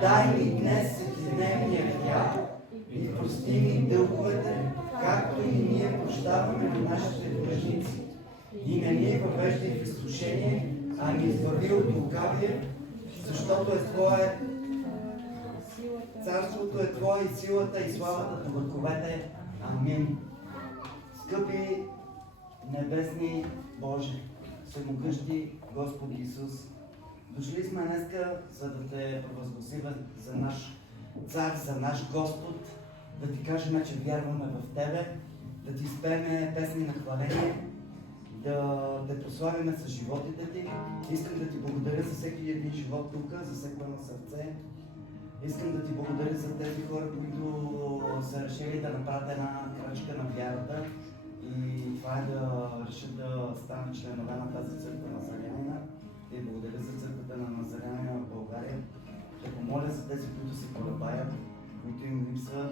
Дай ни днес всекидневния хляб и прости ни дълговете, както и ние прощаваме на нашите длъжници. И не ни въвеждай в изкушение, а ни избави от лукавия, защото е Твое. Царството е Твое и силата и славата до вековете. Амин. Скъпи небесни Боже, всемогъщи Господи Исус, дошли сме днеска, за да Те провъзгласим за наш Цар, за наш Господ, да Ти кажем, че вярваме в Тебе, да Ти спеем песни на хваление, да Те прославяме с животите Ти. Искам да Ти благодаря за всеки един живот тук, за всеки едно сърце. Искам да Ти благодаря за тези хора, които са решили да направят една крачка на вярата и това е да решат да станат членове на тази църква на Назарянина. И благодаря за църквата на Назарянина в България. Ще помоля за тези, които се колебаят, които им липсва,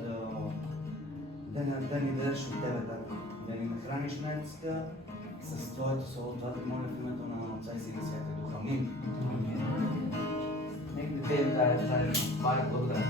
да ни дадеш от Тебе, Татко. Да ни нахраниш днеска с Твоето Слово. Това Те моля в името на Отца и Сина и Святия Дух. Амин. Нека да пеем заедно. Марк, благодаря.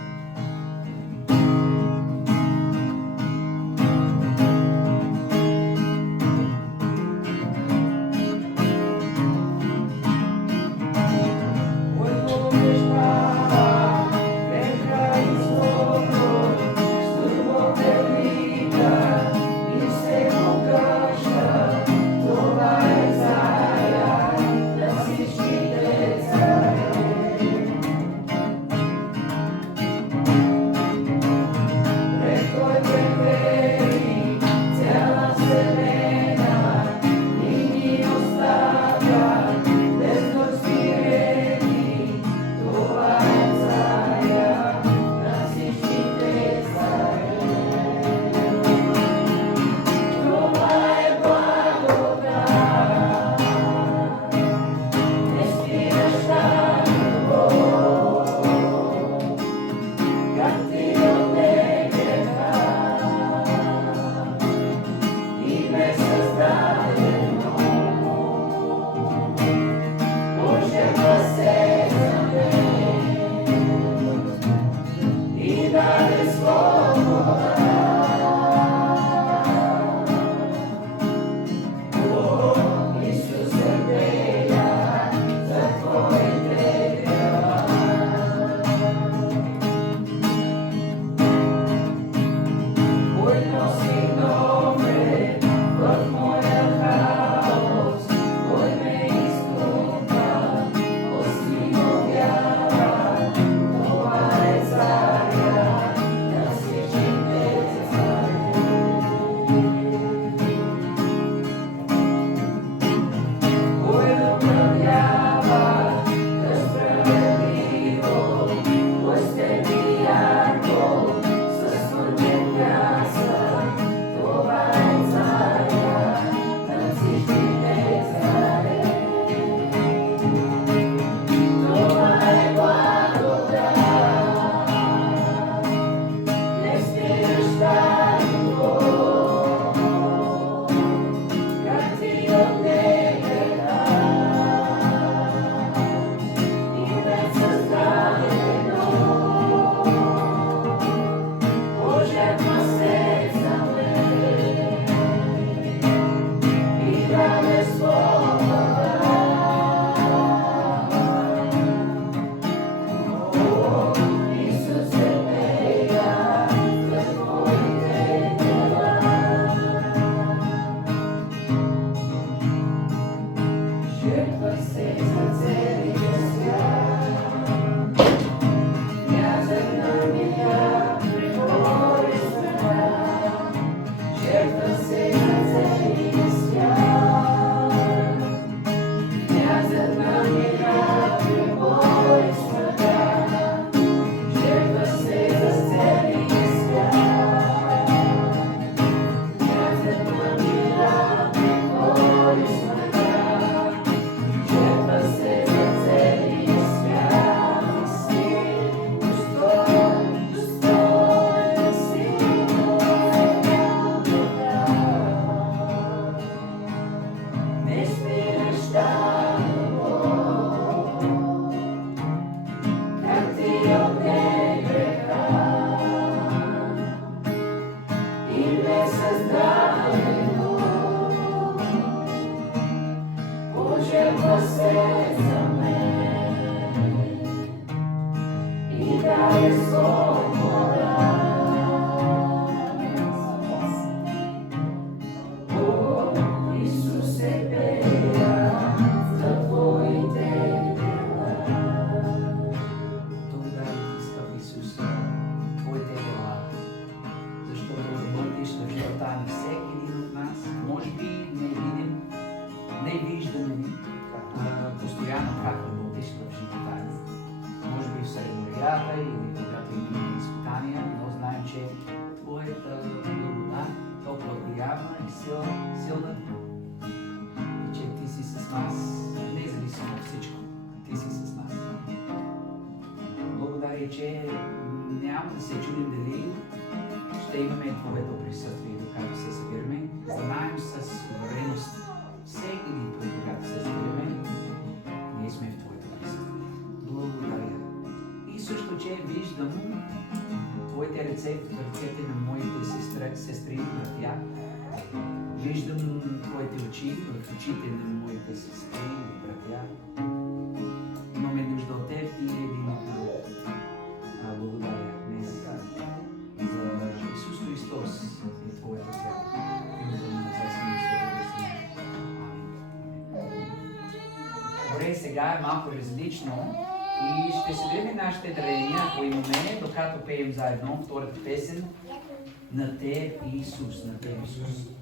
че няма да се чудим дали ще имаме Твоето присъствие, докато се събираме. Знаем със увереност всеки ден, когато се събираме, ние сме в Твоето присъствие. Благодаря. И също, че виждам Твоите ръце в ръцете на моите сестри и братя. Виждам Твоите очи в очите на моите сестри и братя. Имаме нужда от Теб и един от друг. Благодаря днес за Исус Христос и Твоята църква. Името на Отца и Сина и Святия Дух. Амин. Добре, сега е малко различно и ще съберем нашите дарения, ако имаме, докато пеем заедно втората песен на Теб Исус, на Теб Исус.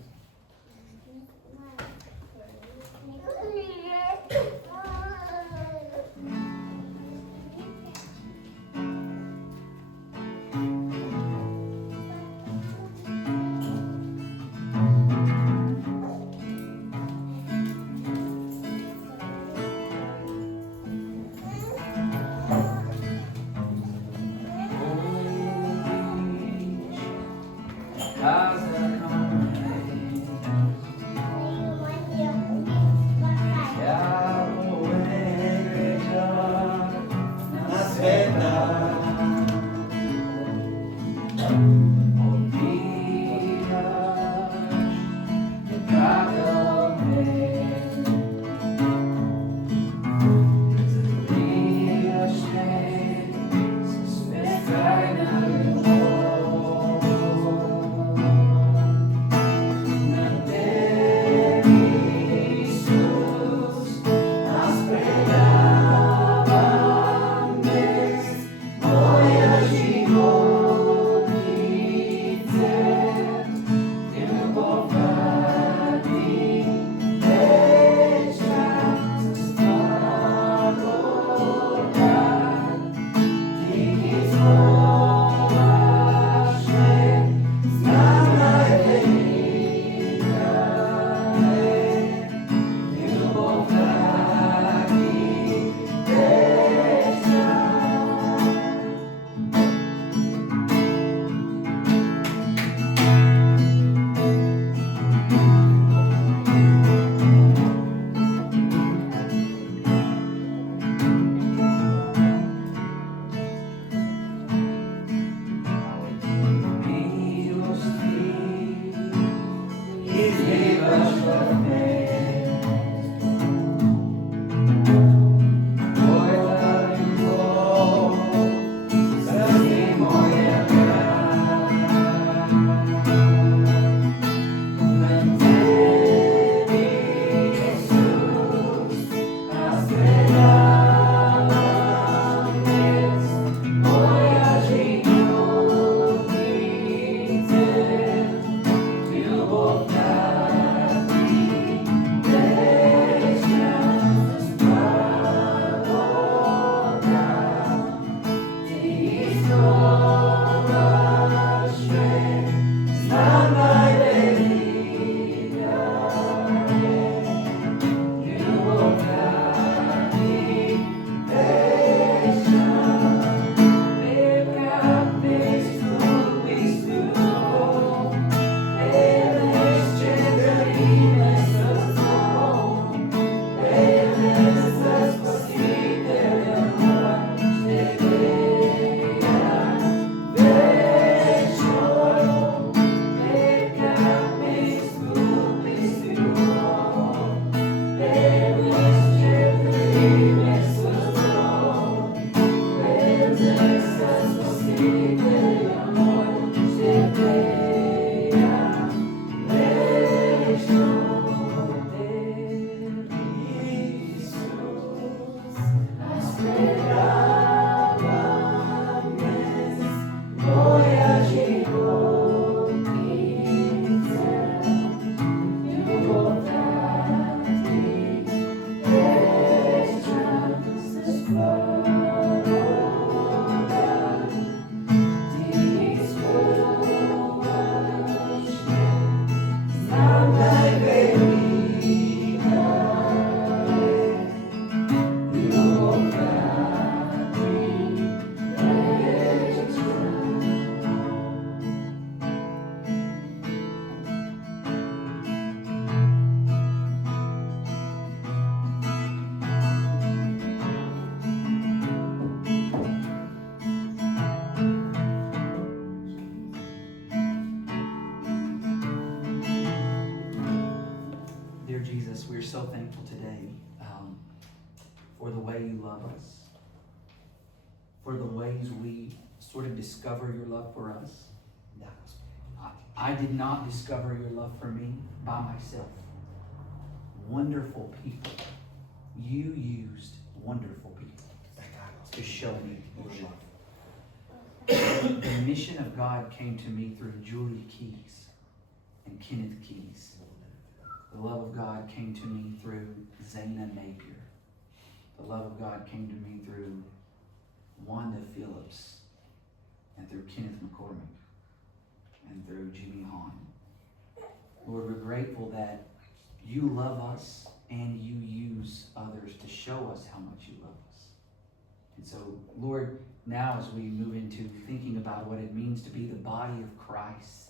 Dear Jesus, we're so thankful today for the way you love us, for the ways we sort of discover your love for us. Да, Господи. I did not discover your love for me by myself. Wonderful people. You used wonderful people Така, to Господи. show me your love. The mission of God came to me through Julie Keys and Kenneth Keys. The love of God came to me through Zana Napier. The love of God came to me through Wanda Phillips and through Kenneth McCormick and through Jimmy Hahn. Lord, we're grateful that you love us and you use others to show us how much you love us. And so, Lord, now as we move into thinking about what it means to be the body of Christ,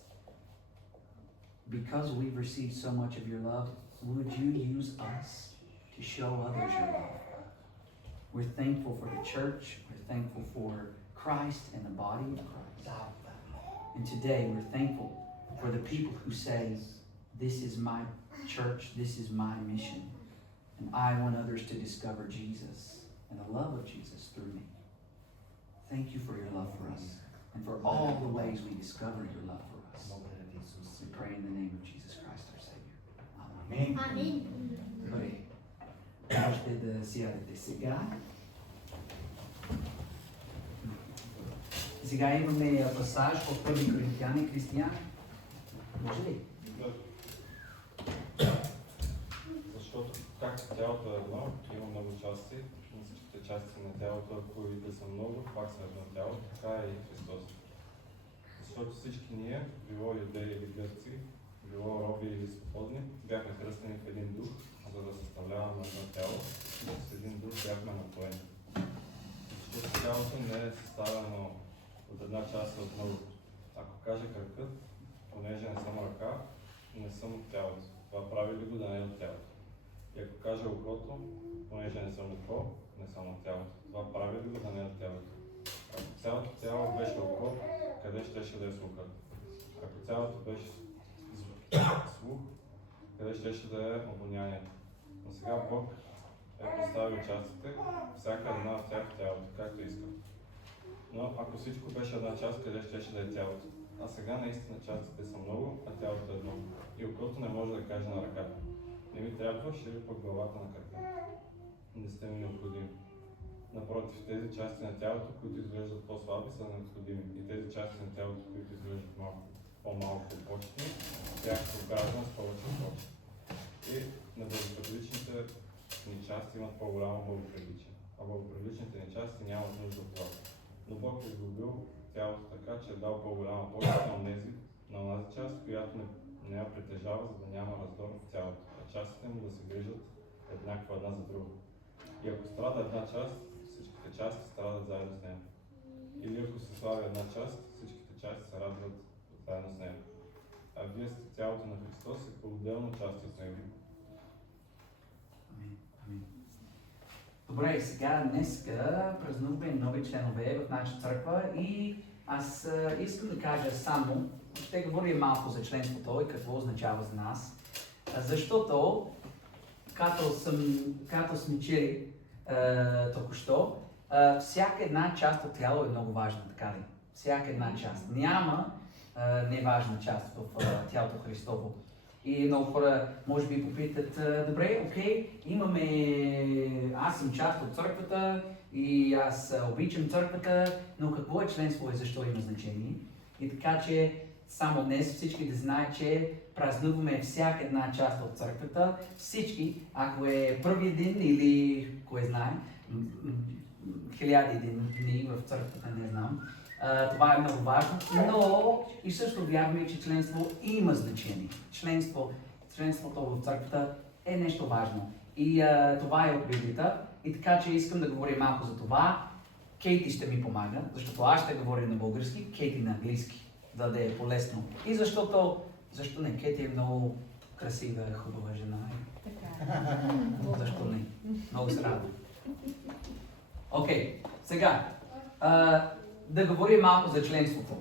because we've received so much of your love, would you use us to show others your love? We're thankful for the church. We're thankful for Christ and the body of Christ. Да, да. And today we're thankful for the people who say, this is my church, this is my mission, and I want others to discover Jesus and the love of Jesus through me. Thank you for your love for us and for all the ways we discover your love for us. Благодаря ти, Исус. We pray in the name of Jesus Christ, our Savior. Amen. Амин. Добре. Можете да сядете сега. Сега имаме пасаж от 1 Коринтияни, Християни. Може ли? Защото както тялото е едно, има много части, но всичките части на тялото, ако и да са много, пак са едно тяло, така е и Христос. Защото всички ние, било юдеи или гърци, било роби или свободни, бяхме кръстени в един дух, за да съставляваме едно тяло, и с един дух бяхме напоени. Защото тялото не е съставено от една част от много. Ако каже кракът, понеже не съм ръка, не съм от тялото. Това прави ли го да не е от тялото? И ако каже окото, понеже не съм око, не съм от тялото. Това прави ли го да не е от тялото? Ако цялото тяло беше око, къде щеше да е слухът? Ако цялото беше слух, къде щеше да е обонянието? Но сега Бог е поставил частите, всяка една от тях в тялото, както иска. Но ако всичко беше една част, къде щеше да е тялото? А сега наистина частите са много, а тялото е едно. И окото не може да каже на ръката: не ми трябваш, или пък главата на краката. Не сте ми необходими. Напротив, тези части на тялото, които изглеждат по-слаби, са необходими. И тези части на тялото, които изглеждат по-малко почетни, тях обграждам с повече почет. И неблагоприличните ни части имат по-голямо благоприличие, а благоприличните ни части нямат нужда от това. Но Бог е изгубил тялото така, че е дал по-голяма почет на онази част, която не я притежава, за да няма раздор в тялото, а частите му да се грижат еднакво една за друга. И ако страда една част, всичките части страдат заедно с нея. Или ако се слави една част, всичките части се радват заедно с нея. А вие сте тялото на Христос и по-отделно части от него. Амин. Амин. Добре, сега днеска празнуваме нови членове в нашата църква и аз искам да кажа само, ще говоря малко за членството и какво означава за нас, защото като сме чели току-що, всяка една част от тяло е много важна, така ли? Всяка една част. Няма неважна част в тялото Христово. И много хора може би попитат, добре, окей, аз съм част от църквата и аз обичам църквата, но какво е членство и защо има значение? И така че само днес всички да знаят, че празнуваме всяка една част от църквата. Всички, ако е първи ден или кой знае, 1001 дни в църквата, не знам. Това е много важно, но и също вярваме, че членство има значение. Членството в църквата е нещо важно. И това е от Библията. И така, че искам да говоря малко за това. Кейти ще ми помага, защото аз ще говоря на български, Кейти на английски, да е по-лесно. И защо не? Кейти е много красива, хубава жена. Защо не? Много се радвам. Окей, сега да говорим малко за членството.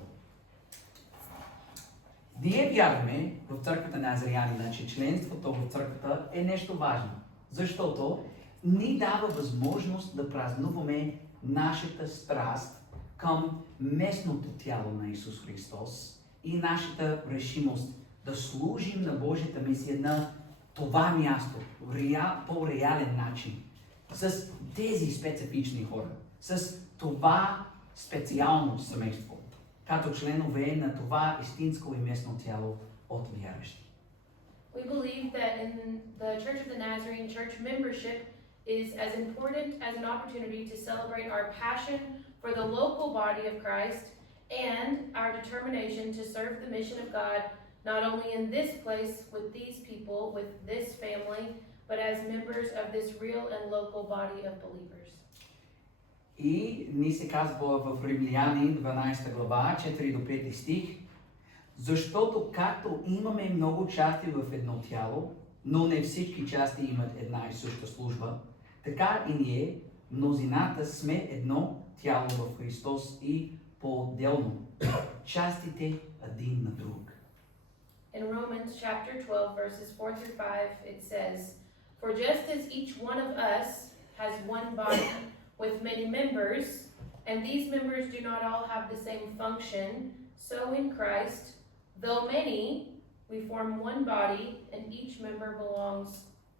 Ние вярваме в църквата на Назарянина, че членството в църквата е нещо важно, защото ни дава възможност да празнуваме нашата страст към местното тяло на Исус Христос и нашата решимост да служим на Божията мисия на това място, по реален начин, с тези специфични хора, с това специално семейство, като членове на това истинско и местно тяло от вярващи. We believe that in the Church of the Nazarene, church membership is as important as an opportunity to celebrate our passion for the local body of Christ and our determination to serve the mission of God not only in this place with these people, with this family, but as members of this real and local body of believers. И ни се казва в Римляни 12 глава, 4 до 5 стих, защото както имаме много части в едно тяло, но не всички части имат една и съща служба, така и ние, мнозината, сме едно тяло в Христос и по-отделно, частите един на друг. In Romans chapter 12, verses 4 through 5, it says, "For just as each one of us has one body with many members, and these members do not all have the same function, so in Christ, though many, we form one body, and each member belongs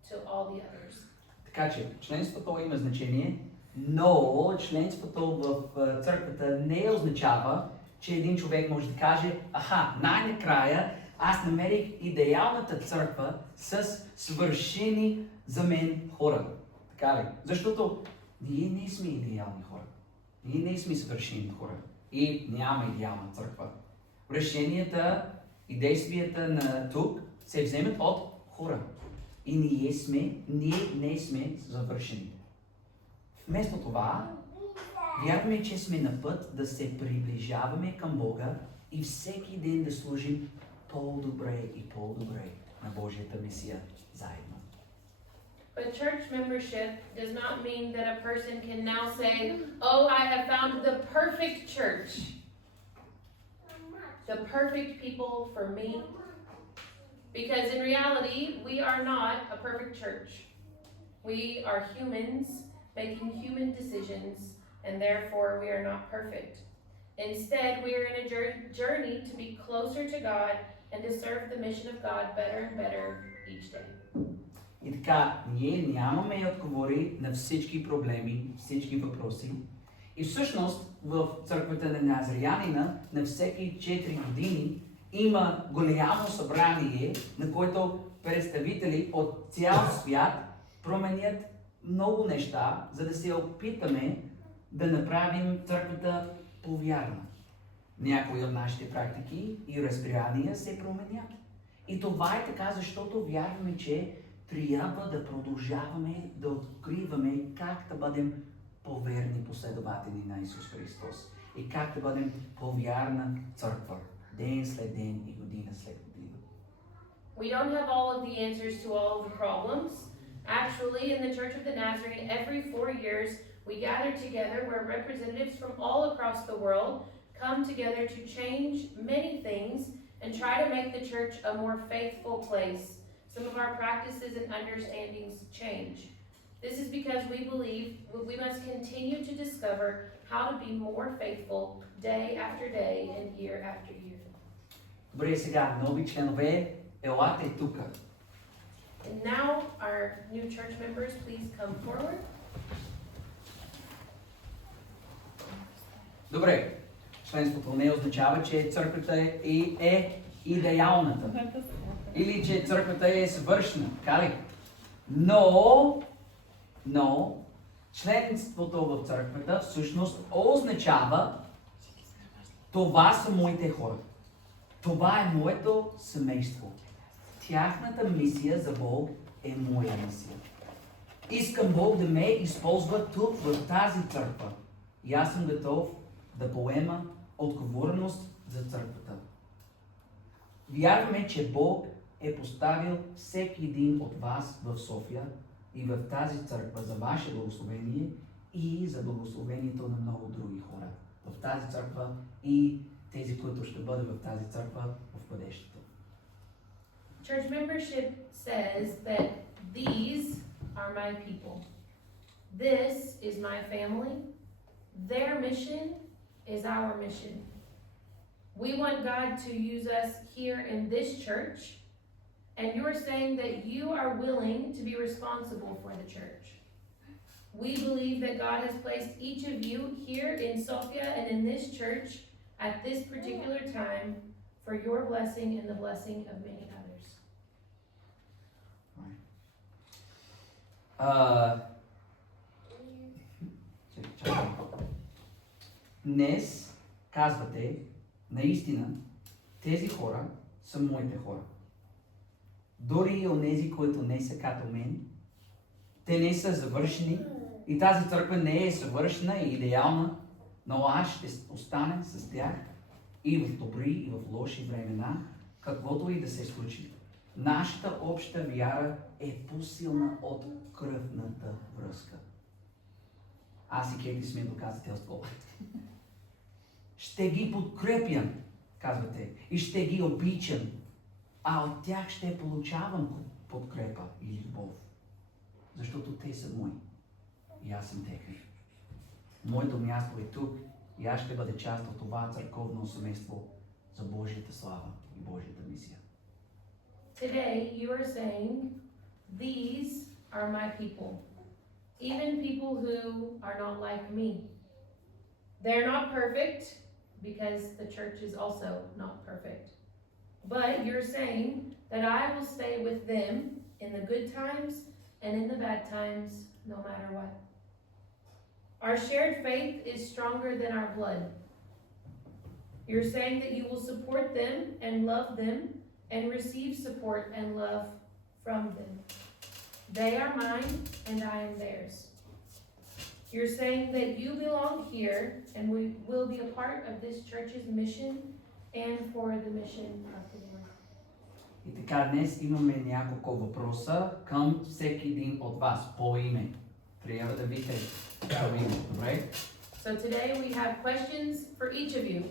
to all the others." Така че членството има значение, но членството в църквата не означава, че един човек може да каже, най-накрая аз намерих идеалната църква с свършени за мен хора. Така ли? Защото ние не сме идеални хора. Ние не сме свършени хора. И няма идеална църква. Решенията и действията на тук се вземат от хора. И ние не сме завършени. Вместо това, вярваме, че сме на път да се приближаваме към Бога и всеки ден да служим по-добре и по-добре на Божията мисия заедно. But church membership does not mean that a person can now say, "Oh, I have found the perfect church. The perfect people for me." Because in reality, we are not a perfect church. We are humans making human decisions, and therefore we are not perfect. Instead, we are in a journey to be closer to God and to serve the mission of God better and better each day. И така, ние нямаме отговори на всички проблеми, всички въпроси. И всъщност в църквата на Назарянина на всеки 4 години има голямо събрание, на което представители от цял свят променят много неща, за да се опитаме да направим църквата повярна. Някои от нашите практики и разбирания се променят. И това е така, защото вярваме, че трябва да продължаваме да откриваме как да бъдем по-верни последователи на Исус Христос и как да бъдем по-вярна църква ден след ден и година след година. We don't have all of the answers to all of the problems. Actually, in the Church of the Nazarene, every 4 years, we gather together where representatives from all across the world come together to change many things and try to make the church a more faithful place. Some of our practices and understandings change. This is because we believe we must continue to discover how to be more faithful day after day and year after year. Добре, сега, нови членове, елате тука. And now our new church members, please come forward. Добре, членството не означава, че църквата е идеалната. Или че църквата е съвършена, така ли? Но, членството в църквата всъщност означава това са моите хора. Това е моето семейство. Тяхната мисия за Бог е моя мисия. Искам Бог да ме използва тук в тази църква. И аз съм готов да поема отговорност за църквата. Вярваме, че Бог е поставил всеки един от вас в София и в тази църква за ваше благословение и за благословението на много други хора в тази църква и тези, които ще бъдат в тази църква в бъдещето. Church membership says that these are my people. This is my family. Their mission is our mission. We want God to use us here in this church, and you're saying that you are willing to be responsible for the church. We believe that God has placed each of you here in Sofia and in this church at this particular time for your blessing and the blessing of many others. Днес казвате, наистина, тези хора са моите хора. Дори и онези, които не са като мен, те не са завършени и тази църква не е съвършена и идеална, но аз ще остана с тях и в добри, и в лоши времена, каквото и да се случи. Нашата обща вяра е по-силна от кръвната връзка. Аз и Кейти сме доказателство. Ще ги подкрепям, казвате, и ще ги обичам, а от тях ще получавам подкрепа и любов. Защото те са мои и аз съм техни. Моето място е тук и аз ще бъда част от това църковно семейство за Божията слава и Божията мисия. Today, you are saying, these are my people. Even people who are not like me. They're not perfect, because the church is also not perfect. But you're saying that I will stay with them in the good times and in the bad times, no matter what. Our shared faith is stronger than our blood. You're saying that you will support them and love them and receive support and love from them. They are mine and I am theirs. You're saying that you belong here and we will be a part of this church's mission and for the mission of the Lord. И така днес имаме няколко въпроса към всеки един от вас по име. Трябва да видите по име, добре? So today we have questions for each of you.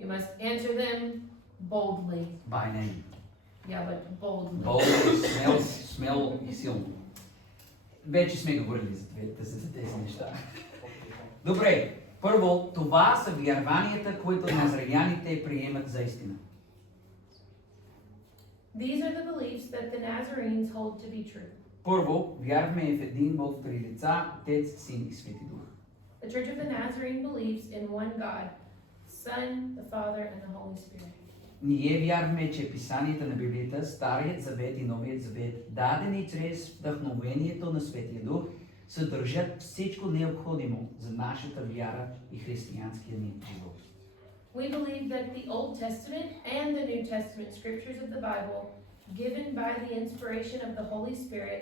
You must answer them boldly. By name. Yeah, but boldly. Bold, смел и силно. Вече сме говорили за тези неща. Добре, първо, това са вярванията, които назаряните приемат за истина. These are the beliefs that the Nazarenes hold to be true. Първо, вярваме в един Бог в три лица, Отец, Син и Свети Дух. The Church of the Nazarene believes in one God, Son, the Father, and the Holy Spirit. Ние вярваме, че писанията на Библията, Старият завет и Новият завет, дадени чрез вдъхновението на Светия Дух, съдържат всичко необходимо за нашата вяра и християнския ни живот. We believe that the Old Testament and the New Testament scriptures of the Bible, given by the inspiration of the Holy Spirit,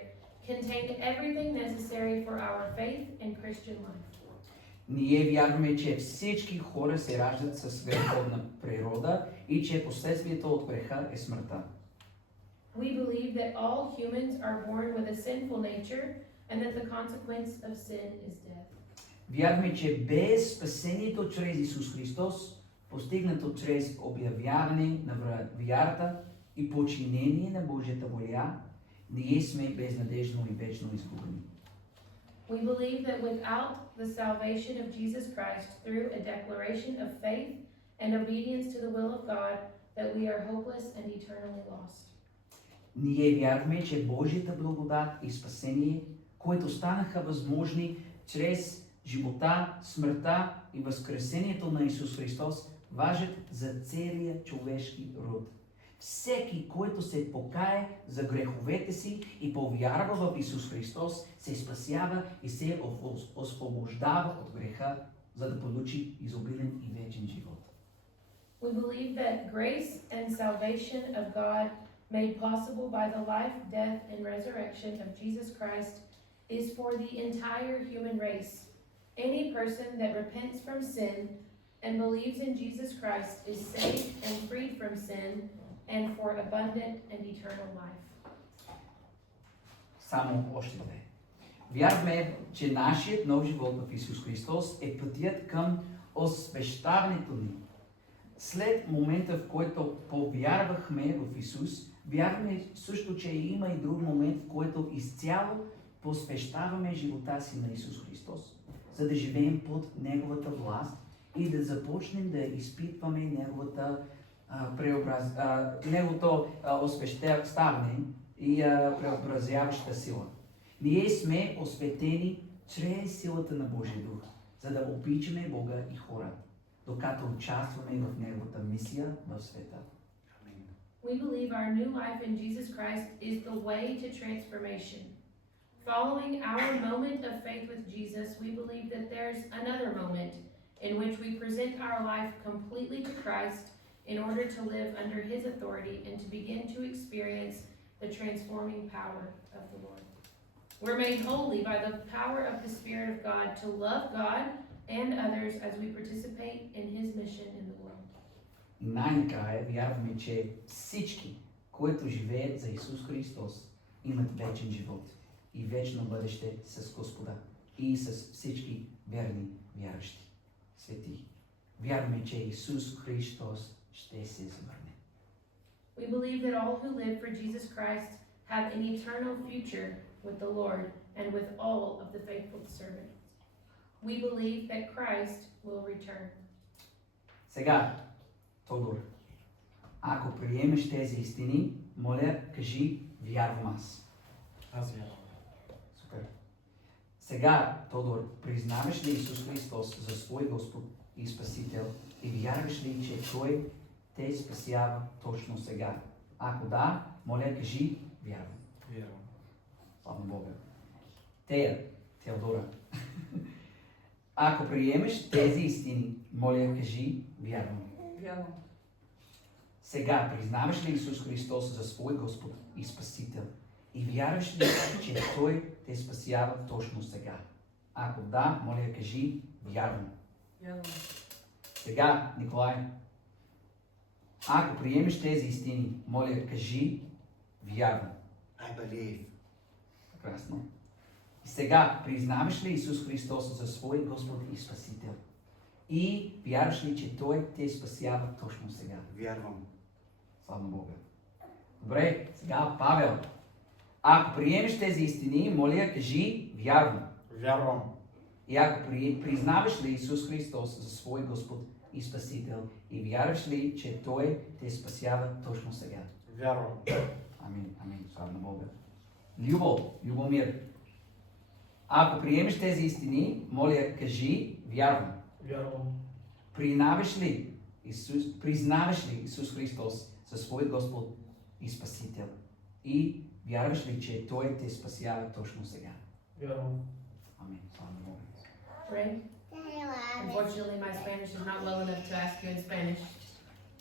contain everything necessary for our faith and Christian life. Ние вярваме, че всички хора се раждат с греховна природа и че последствието от греха е смъртта. We believe that all humans are born with a sinful nature and that the consequence of sin is death. Вярваме, че без спасението чрез Исус Христос, постигнато чрез обявяване на вярата и подчинение на Божията воля, ние сме безнадежно и вечно изгубени. We believe that without the salvation of Jesus Christ through a declaration of faith and obedience to the will of God, that we are hopeless and eternally lost. Ние вярваме, че Божията благодат и спасение, които станаха възможни чрез живота, смъртта и възкресението на Исус Христос, важат за целия човешки род. Всеки, който се покае за греховете си и повярва в Исус Христос, се спасява и се освобождава от греха, за да получи изобилен и вечен живот. We believe that grace and salvation of God, made possible by the life, death, and resurrection of Jesus Christ, is for the entire human race. Any person that repents from sin and believes in Jesus Christ is saved and freed from sin and for abundant and eternal life. Само още две. Вярваме, че нашият нов живот в Исус Христос е пътят към освещаването ни. След момента, в който повярвахме в Исус, вярваме също, че има и друг момент, в който изцяло посвещаваме живота си на Исус Христос, за да живеем под Неговата власт и да започнем да изпитваме Неговото освещаване и преобразяваща сила. Ние сме осветени чрез силата на Божия Дух, за да обичаме Бога и хората, докато участваме в Неговата мисия в света. We believe our new life in Jesus Christ is the way to transformation. Following our moment of faith with Jesus, we believe that there's another moment in which we present our life completely to Christ in order to live under His authority and to begin to experience the transforming power of the Lord. We're made holy by the power of the Spirit of God to love God and others as we participate in His mission in the world. И най-накрая вярваме, че всички, които живеят за Исус Христос, имат вечен живот и вечно бъдеще с Господа и с всички верни вярващи. Свети, вярваме, че Исус Христос ще се завърне. We believe that all who live for Jesus Christ have an eternal future with the Lord and with all of the faithful servants. We believe that Christ will return. Сега, Тодор, ако приемеш тези истини, моля, кажи, вярвам аз. Аз вярвам. Супер. Сега, Тодор, признаваш ли Исус Христос за свой Господ и Спасител и вярваш ли, че Той те спасява точно сега? Ако да, моля, кажи, вярвам. Вярвам. Слава Бога. Теодора, ако приемеш тези истини, моля, кажи, вярвам. Вярвам. Сега, признаваш ли Исус Христос за свой Господ и Спасител и вярваш ли, че Той те спасява точно сега? Ако да, моля, кажи, вярвам. Вярвам. Сега, Николай, ако приемеш тези истини, моля, кажи, вярвам. I believe. Прекрасно. И сега, признаваш ли Исус Христос за свой Господ и Спасител? И вярваш ли, че Той те спасява точно сега? Вярвам. Слава Бога. Добре, сега Павел. Ако приемеш тези истини, моля, кажи, вярвам. Вярвам. И ако признаваш ли Исус Христос за свой Господ и Спасител и вярваш ли, че Той те спасява точно сега? Вярвам. Амин, амин, слава на Бога. Любомир. Ако приемеш тези истини, моля, кажи, вярвам. Вярвам. Признаваш ли Исус Христос за свой Господ и Спасител и вярваш ли, че Той те спасява точно сега? Вярвам. Амин, слава на Бога. Ray? Unfortunately, my Spanish is not well enough to ask you in Spanish,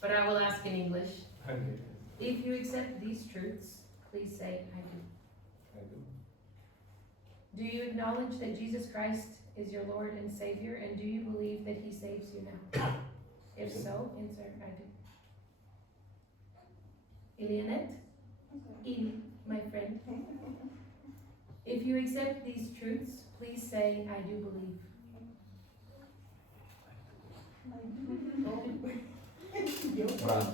but I will ask in English. If you accept these truths, please say, I do. I do. Do you acknowledge that Jesus Christ is your Lord and Savior, and do you believe that He saves you now? If so, answer, I do. Elianette? Eli, my friend. If you accept these truths, please say, I do believe. Браво.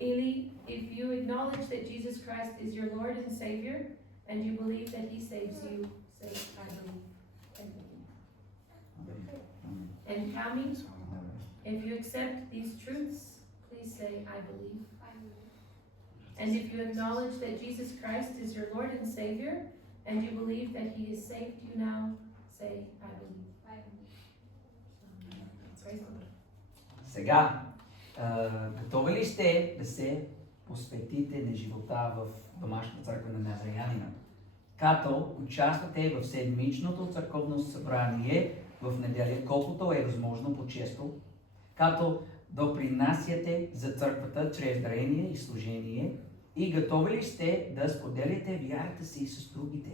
Eli, if you acknowledge that Jesus Christ is your Lord and Savior, and you believe that He saves you, say, I believe. Amen. And Cami, if you accept these truths, please say, I believe. And if you acknowledge that Jesus Christ is your Lord and Savior, and you believe that He has saved you now, say, I believe. Praise the Lord. Сега, готови ли сте да се посветите на живота в домашна църква на Назарянина? Като участвате в седмичното църковно събрание в неделя, колкото е възможно по-често, като допринасяте за църквата чрез дарение и служение, и готови ли сте да споделяте вярата си с другите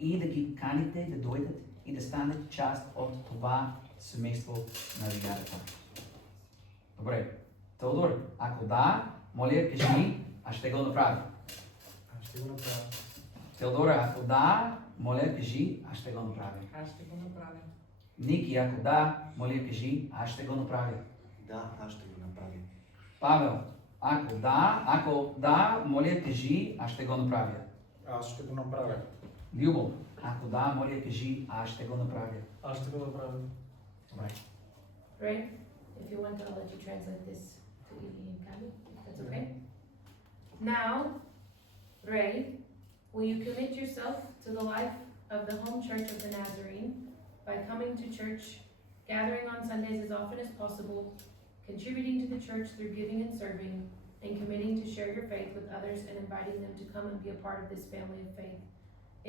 и да ги каните да дойдат и да станат част от това семейство на вярата? Добре. Теодор, ако да, моля, кажи, аз ще го направя. Аз ще го направя. Теодора, ако да, моля, кажи, аз ще го направя. Аз ще го направя. Ники, ако да, моля, кажи, аз ще го направя. Да, аз ще го направя. Павел, ако да, моля, кажи, аз ще го направя. Аз ще го направя. Любо, ако да, моля, кажи, аз ще го направя. Аз ще го направя. Добре. Ray, if you want, I'll let you translate this to Evie and Cami, if that's okay. Now, Ray, will you commit yourself to the life of the home church of the Nazarene by coming to church, gathering on Sundays as often as possible, contributing to the church through giving and serving, and committing to share your faith with others and inviting them to come and be a part of this family of faith?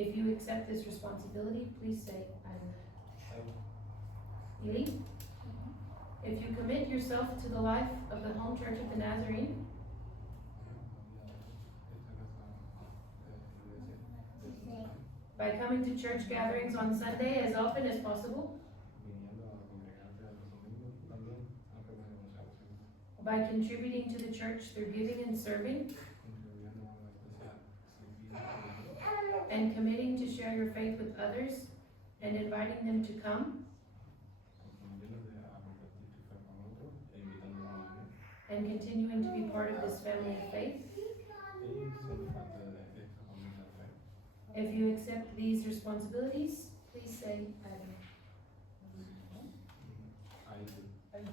If you accept this responsibility, please say, I will. Eli? If you commit yourself to the life of the home church of the Nazarene, by coming to church gatherings on Sunday as often as possible, by contributing to the church through giving and serving, and committing to share your faith with others and inviting them to come, and continuing to be part of this family of faith. If you accept these responsibilities, please say, I do.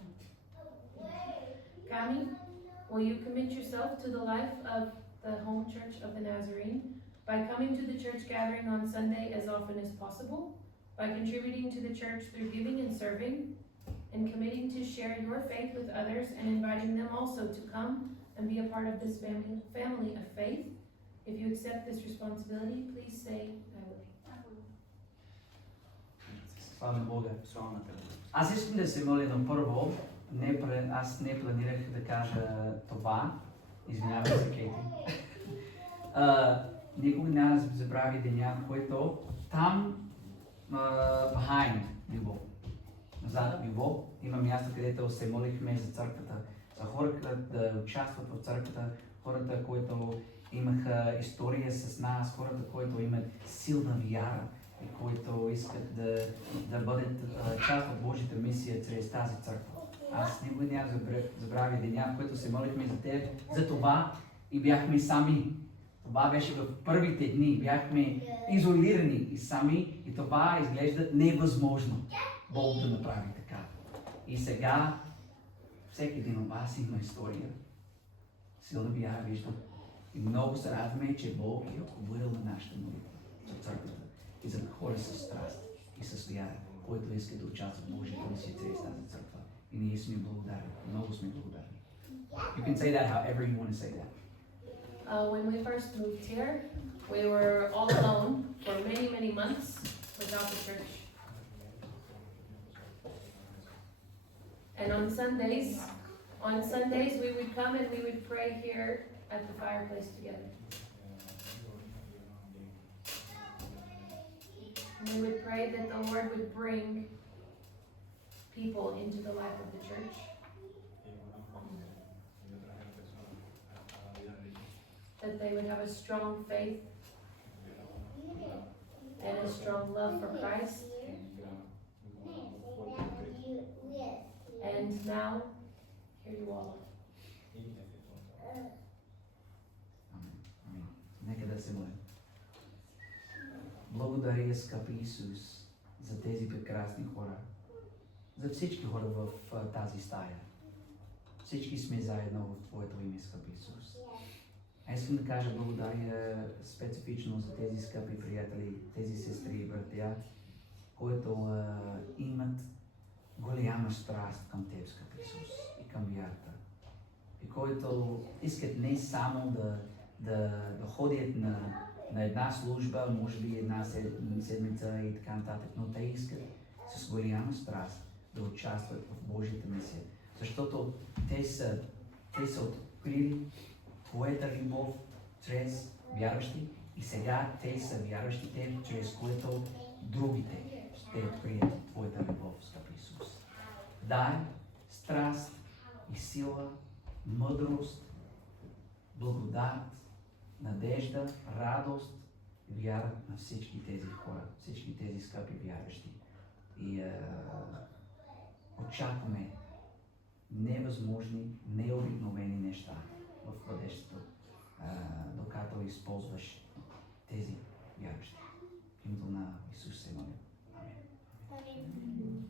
Kami, will you commit yourself to the life of the home church of the Nazarene by coming to the church gathering on Sunday as often as possible, by contributing to the church through giving and serving, and committing to share your faith with others and inviting them also to come and be a part of this family of faith? If you accept this responsibility, please say, I will. Слава на Бога. Слава на Тебе. Аз искам да се моля, но първо, аз не планирах да кажа това. Извинявам се, Кейти. Никога няма да забрави деня, който там, behind Любов, назад Любов, има място, където се молихме за църквата, за хората да участват в църквата, хората, които имаха история с нас, хората, които имат силна вяра и които искат да бъдат част от Божията мисия чрез тази църква. Аз никога няма забравя деня, в който се молихме за теб, за това и бяхме сами. Това беше в първите дни, бяхме изолирани и сами и това изглежда невъзможно Бог да направи така. И сега всеки един от вас има история. Силна вяра виждам. И много се радваме, че Бог е отговорил на нашата молитва за църквата и за хора с страст и с вяра, които искат да участват в Божията мисия чрез тази църква. И ние сме благодарни. Много сме благодарни. You can say that however you want to say that. When we first moved here, we were all alone for many, many months without the church. And on Sundays we would come and we would pray here at the fireplace together. And we would pray that the Lord would bring people into the life of the church. That they would have a strong faith and a strong love for Christ. And now, here you all are. Amen. Нека да се молим. Благодаря, скъпи Исус, за тези прекрасни хора. За всички хора в тази стая. Всички сме заедно в Твоето име, скъпи Исус. Искам да кажа благодаря специфично за тези скъпи приятели, тези сестри и братя, които имат голяма страст към Теб, скъпи Исус, и към вярата. И които искат не само да ходят на една служба, може би една седмица и така нататък, но те искат с голяма страст да участват в Божията мисия. Защото те са открили Твоята любов чрез вярващи и сега те са вярващите, чрез което другите ще открият Твоята любов, скъпи Исус. Дай страст и сила, мъдрост, благодат, надежда, радост и вяра на всички тези хора, всички тези скъпи вярващи. И очакваме невъзможни, необикновени неща в бъдещето, докато използваш тези вярващи. В името на Исус се моля. Амин.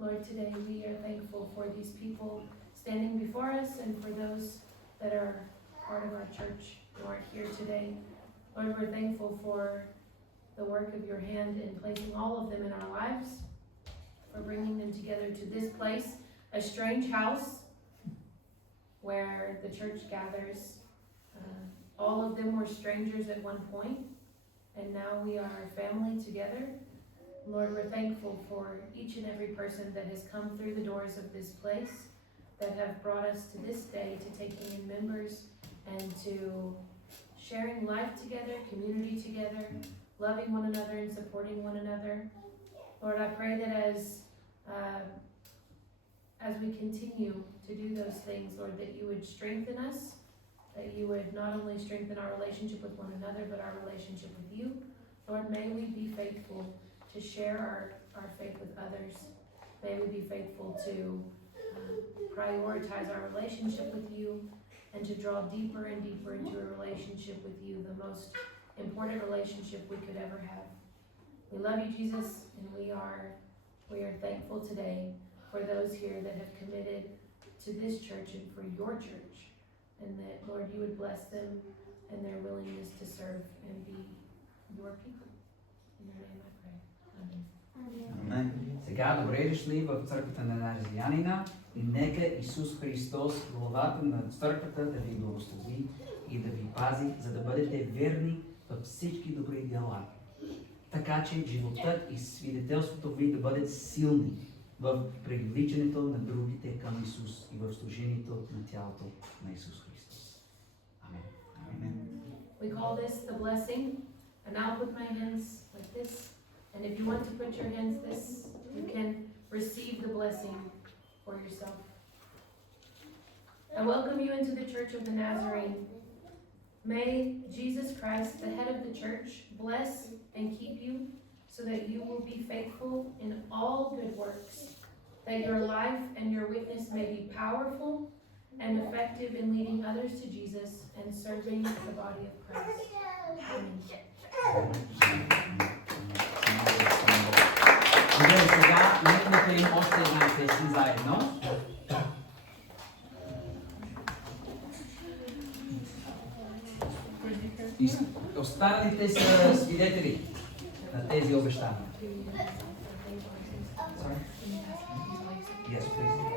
Lord, today we are thankful for these people standing before us and for those that are part of our church who aren't here today. Lord, we're thankful for the work of your hand in placing all of them in our lives, for bringing them together to this place, a strange house where the church gathers. All of them were strangers at one point, and now we are a family together. Lord, we're thankful for each and every person that has come through the doors of this place, that have brought us to this day, to taking in members and to sharing life together, community together, loving one another and supporting one another. Lord, I pray that as we continue to do those things, Lord, that you would strengthen us, that you would not only strengthen our relationship with one another, but our relationship with you. Lord, may we be faithful to share our faith with others. May we be faithful to prioritize our relationship with you and to draw deeper and deeper into a relationship with you, the most important relationship we could ever have. We love you, Jesus, and we are thankful today for those here that have committed to this church and for your church, and that, Lord, you would bless them and their willingness to serve and be your people. In your name I pray. Amen. Amen. Сега добре дошли в църквата на Назарянина и нека Исус Христос, главата на църквата, да ви благослови и да ви пази, за да бъдете верни във всички добри дела. Така че животът и свидетелството ви да бъдат силни в привличането на другите към Исус и в служението на тялото на Исус Христос. Амен. Амен. We call this the blessing, and I'll put my hands like this. And if you want to put your hands this, you can receive the blessing for yourself. I welcome you into the Church of the Nazarene. May Jesus Christ, the head of the church, bless and keep you so that you will be faithful in all good works, that your life and your witness may be powerful and effective in leading others to Jesus and serving the body of Christ. Amen. Добре, сега нека да пеем още една песен заедно. И останалите са свидетели на тези обещания. Sorry? Yes, please.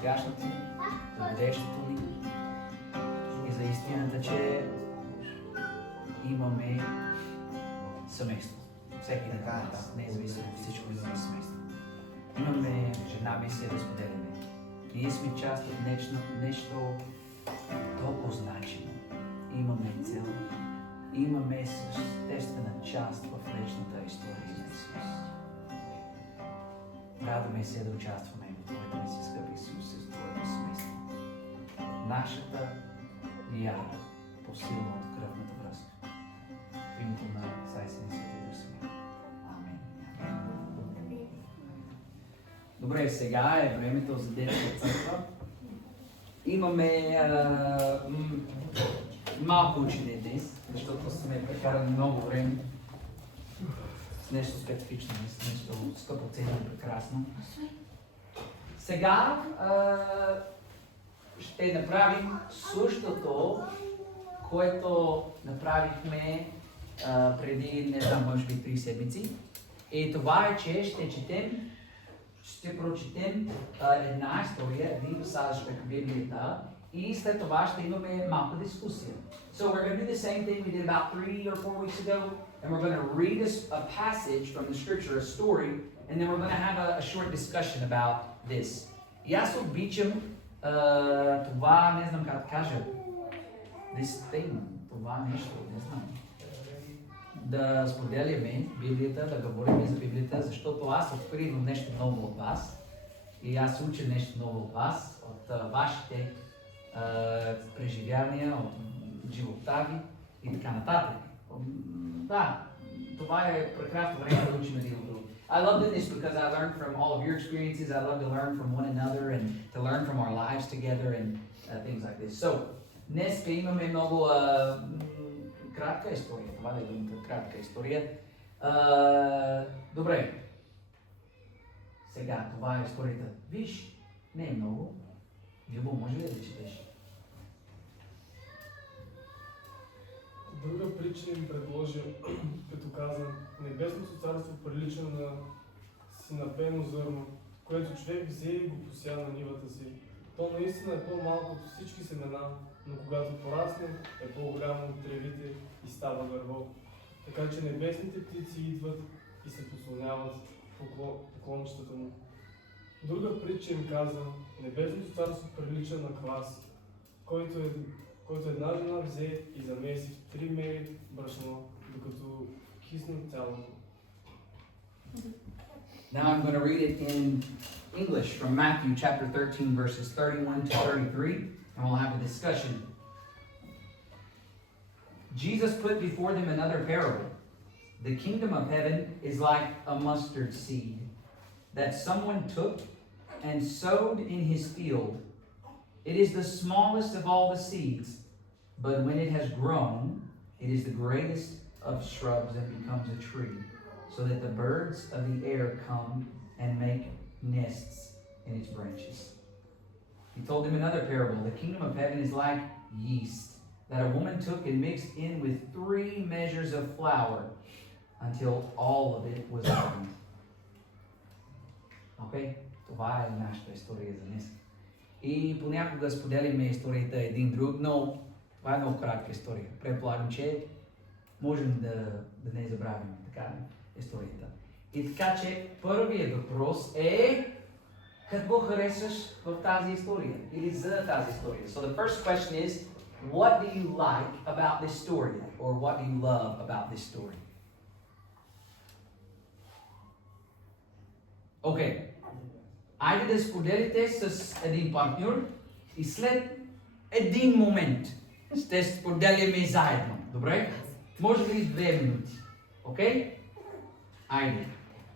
сегашното ни, за бъдещето ни и за истината, че имаме семейство. Всеки един от нас, независимо от всичко, имаме семейство. Имаме една мисия да споделяме. Ние сме част от нещо толкова значимо. Имаме цел. Имаме съществена част в вечната история на Исус. Радваме се да участваме в Твоята мисия, скъпи Исус, с Твоето семейство. Нашата вяра по-силна от кръвната връзка. В името на Отца и Сина и Святия Дух Свят. Амин. Добре, сега е времето за детска църква. Имаме малко учене днес, защото сме прекарали много време с нещо специфично, с нещо скъпоценно и прекрасно. Сега ще направим същото, което направихме преди, не знам, може би 3 седмици. И това е, че ще прочетем една история, един пасаж в Библията и след това ще имаме малка дискусия. So we're going to do the same thing we did about 3 or 4 weeks ago, and we're going to read a passage from the scripture, a story, and then we're going to have a short discussion about this. И аз обичам това, не знам как да кажа, this thing, това нещо, не знам. Да споделяме Библията, да говорим за Библията, защото аз откривам нещо ново от вас и аз уча нещо ново от вас, от вашите преживявания, от живота ви и така нататък. Да, това е прекрасно време да учим един от друг. I love doing this because I learn from all of your experiences. I love to learn from one another and to learn from our lives together and things like this. So, днес имаме много кратка история. Това да е думата, кратка история. Добре. Сега, това е историята. Виж, не е много. Любо, може ли да четеш? Друга притча им предложи, като каза, небесното царство прилича на синапено зърно, което човек взе и го пося на нивата си. То наистина е по-малко от всички семена, но когато порасне, е по-голямо от тревите и става дърво. Така че небесните птици идват и се послоняват в поклончетата му. Друга притча им каза, небесното царство прилича на квас, който една жена взе и замеси в 3 мери брашно, докато кисна цялото. Now I'm going to read it in English from Matthew chapter 13 verses 31 to 33 and we'll have a discussion. Jesus put before them another parable. The kingdom of heaven is like a mustard seed that someone took and sowed in his field. It is the smallest of all the seeds, but when it has grown, it is the greatest of shrubs and becomes a tree, so that the birds of the air come and make nests in its branches. He told them another parable. The kingdom of heaven is like yeast that a woman took and mixed in with 3 measures of flour until all of it was leavened. Okay? Това е нашата история за днес. И понякога споделяме историята един друг, но това е много кратка история. Предполагам, че можем да не забравим така историята. И така, че първият въпрос е какво харесваш в тази история или за тази история. So the first question is, what do you like about this story? Or what do you love about this story? Okay. Айде да споделите с един партньор и след един момент ще споделяме заедно. Добре? Може би 2 минути. Okay? Айде.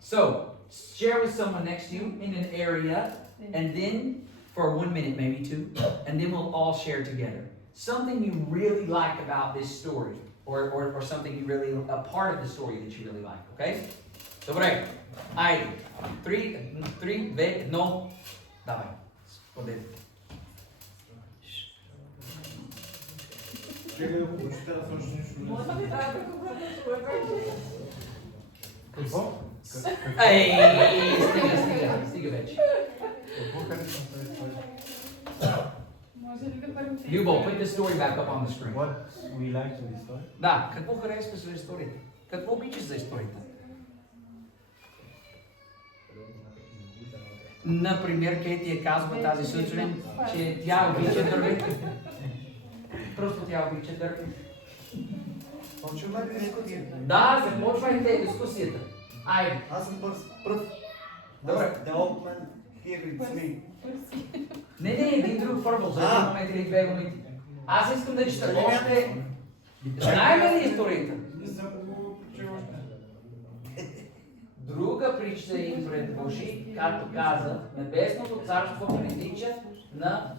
So, share with someone next to you in an area and then for 1 minute, maybe 2, and then we'll all share together. Something you really like about this story or something you really, a part of the story that you really like. Okay? Добре. Айде. 3, 2, 1. Давай. Споделя. Какво? Ей, стига вече. Какво харесвам тази история? Любо, put the story back up on the screen. What we like in this story? Да, какво харесваш за историята? Какво обичаш за историята? Например, Кейти е казва тази сутрин, че тя обича дървета. Просто тя обича дървета. Почваме ли дискусията? Да, започвайте дискусията. Айде. Аз съм пръв. Добре. The old man here it's me. Не, един друг първо, за един момент или две минути. Аз искам да чета още... Знаем ли историята? Друга притча им предложи, както каза, небесното царство прилича на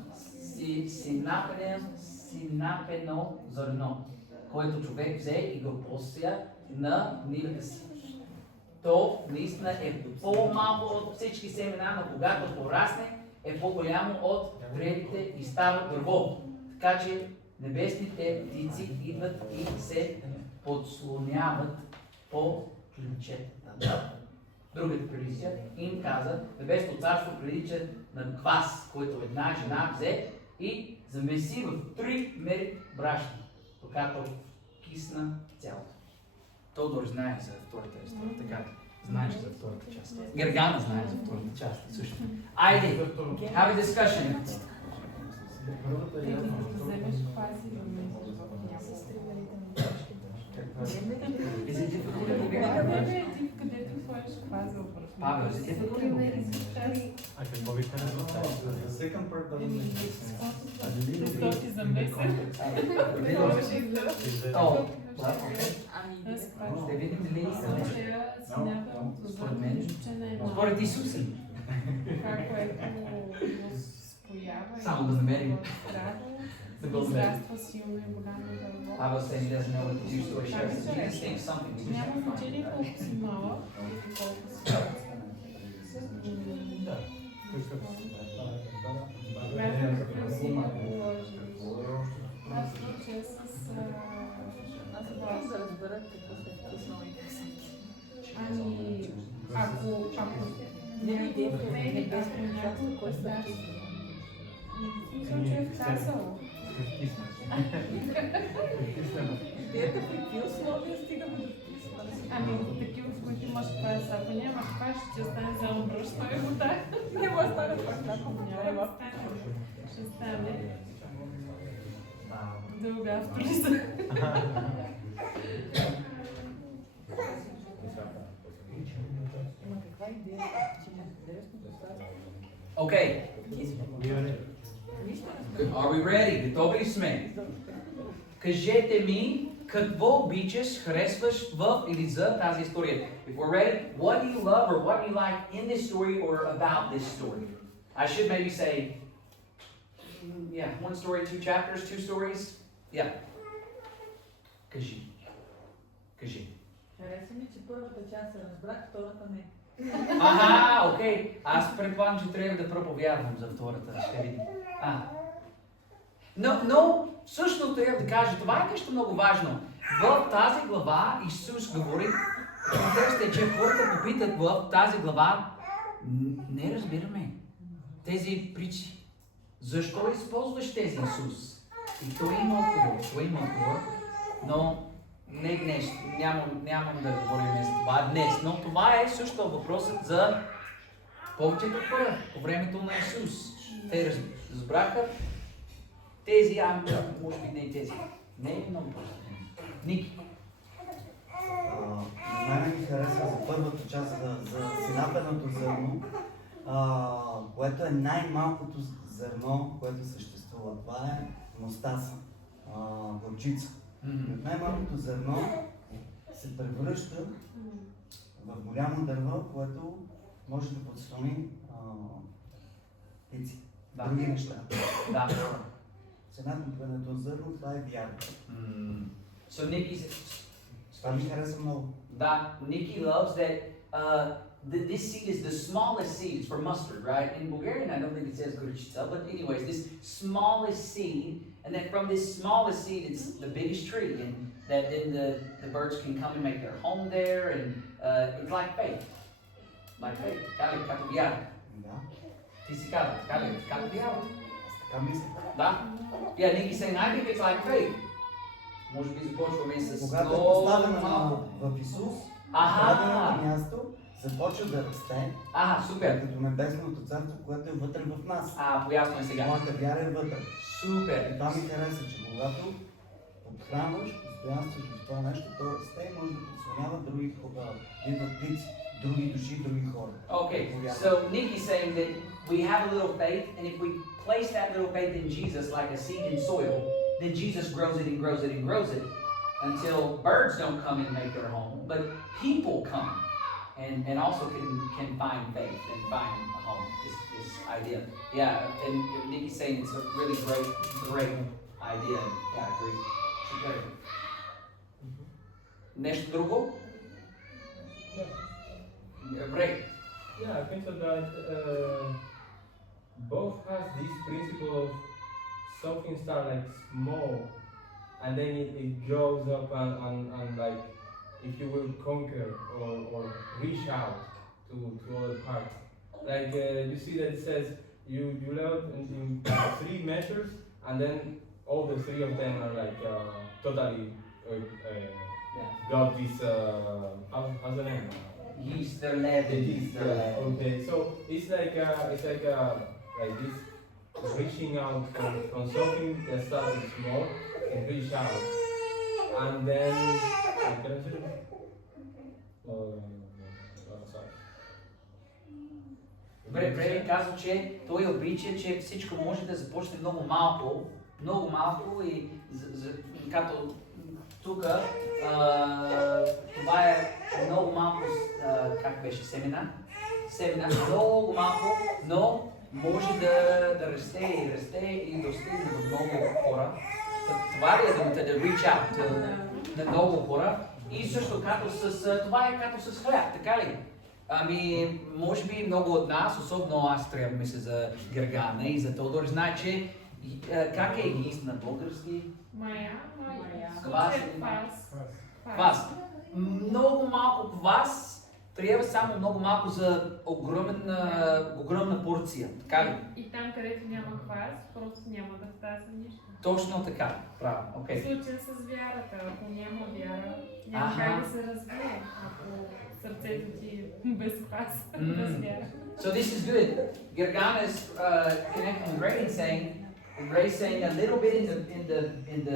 синапено зърно, което човек взе и го посея на нивата си. То наистина е по-малко от всички семена, но когато порасне, е по-голямо от древите и става дърво. Така че небесните птици идват и се подслоняват по клинчетата. Другата прилича им каза, небесното царство прилича на квас, който една жена взе и замеси в 3 мери брашна, докато кисна цялото. Тодор знае за втората история, така знаеш за втората част. Гергана знае за втората част, също. Айде, have a discussion. Is it difficult to figure Павел, is it difficult to figure А какво ви харесва? The second part doesn't make sense. Защото О, да, окей. Ще видим дали според мен, според Исус. Само да намерим. Да го намерим. Павел said he doesn't know what the Jewish story shares. Jesus thinks something. Няма значение колко си малък или колко си Аз си ме положиш. Аз случая с... Аз се бавам да разбера какво се е вкуснало и късънки. Ами, ако... Не видим, не е така, някой кой са смисъл, че е вкасало. Вие при какви условия стигаме до вкусна? Ами, такива, в които имаш квас, ако няма квас, ще ти остане само брашно и вода. Няма да стане пак така. Няма да стане. Ще стане. Друга авториза. Ама каква идея? Че не интересно да стане. Okay, are we ready? Готови ли сме? Кажете ми какво обичаш, харесваш в или за тази история. If we're ready, what do you love or what do you like in this story or about this story? I should maybe say, yeah, one story, 2 chapters, 2 stories. Yeah. Кажи. Хареса ми, че първата част се разбрах, втората не. Аха, окей. Аз предполагам, че трябва да проповядвам за втората. Ще видим. Но всъщност трябва да кажа, това е нещо много важно. В тази глава Исус говори, интересно е, че хората попитат в тази глава, не разбираме тези притчи. Защо използваш тези Исус? И той има отговор, но не днес, нямам да говорим за това днес, но това е също въпросът за повечето хора по времето на Исус. Те разбраха тези, може би не и тези. Не е много просто. Ники. На мен ми харесва за първата част за синапеното зърно, което е най-малкото зърно, което съществува. Това е мустаса, горчица. Най-малкото зърно се превръща в голямо дърво, което може да подслони птици, други неща. Да. Синапеното зърно, това е вяра. So Nikki, Това ми харесва много. да, Nikki loves that this seed is the smallest seed. It's for mustard, right? In Bulgarian, I don't think it says gorchica, but anyways, this smallest seed, and then from this smallest seed, it's the biggest tree, and that then the birds can come and make their home there, and it's like faith. Like faith. Как вяра. Да. Ти си казва, как вяра. Така мисля. Да. Yeah, Nikki saying, I think it's like faith. Може би започваме с Когато е много поставена малко. в Исус, Аха. даденото място започва да расте, Супер. като небесното царство, което е вътре в нас. Поясно е сега. Моята вяра е вътре. Супер. И това ми харесва, че когато подхранваш, постоянстваш в това нещо, то расте и може да подслонява други хора. Идват птици, други души, други хора. Okay, so Nikki's saying that we have a little faith, and if we place that little faith in Jesus like a seed in soil, then Jesus grows it and grows it and grows it until birds don't come and make their home, but people come and also can find faith and find a home. This idea, yeah. And Nikki's saying it's a really great idea. Yeah, I agree. Super. Нещо друго? Great. Yeah, I think so that both has this principle of something start like small and then it grows up and like if you will conquer or reach out to other parts. Like you see that it says you love in 3 measures and then all the 3 of them are like totally got this how's the name? Yeast, their lead, The yeast, okay. So it's like this reaching out from something that started small and reach out, and then sorry. Добре, казва, че той обича, че всичко може да започне много малко и като тук това е много малко, как беше, семена, много малко, но може да расте и да стигне до много хора. Това ли е думата, да reach out на много хора и също това е като с хляб, така ли? Може би много от нас, особено аз трябва да мисля за Гергана и за Тодор, знае, че как е їст на български? Квас. Много малко квас трябва само много малко за огромна порция. Така ли? И там, където няма квас, просто няма да става нищо. Точно така. Правилно. Окей. Случай с вярата. Ако няма вяра, няма как да се развие. Ако сърцето ти е без квас, без вяра. So this is good. Gergana is connecting with Ray and saying a little bit in the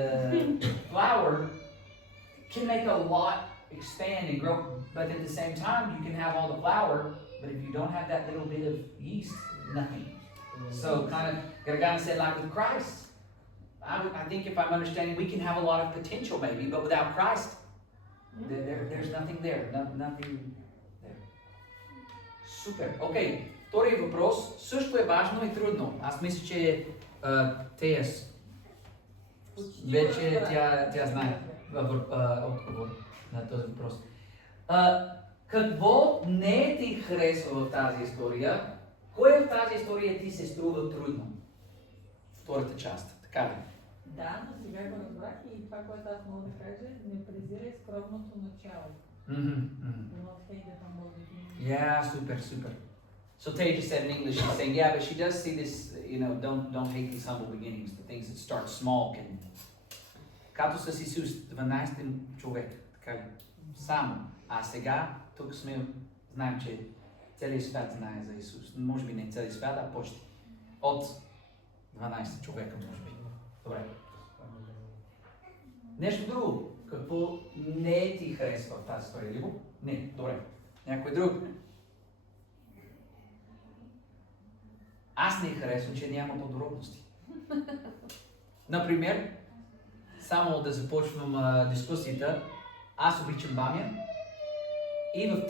flour can make a lot expand and grow, but at the same time you can have all the flour, but if you don't have that little bit of yeast, nothing. So kind of Gergana said like with Christ, I think if I'm understanding, we can have a lot of potential maybe, but without Christ, there's nothing there, nothing there. Супер. Окей. Втори въпрос също е важно и трудно. Аз мисля, че Теяс вече тя знае отговор на този въпрос. Какво не ти харесва в тази история? Кое в тази история ти се струва трудно? Втората част. Така ли? Да, но сега го разбрах и това, което аз мога да кажа, не презирай скромното начало. Yeah, super. So Tay just said in English, she's saying, yeah, but she does see this, don't hate these humble beginnings. The things that start small can... Като с Исус, 12 човек, така само. А сега, тук сме, знаем, че целият свят знае за Исус. Може би не целият свят, а почти. От 12 човека, може би. Добре. Нещо друго. Какво не ти харесва в тази история, Любо? Не, добре. Някой друг? Аз не харесвам, че няма подробности. Например, само да започвам дискусията, аз обичам бамя и в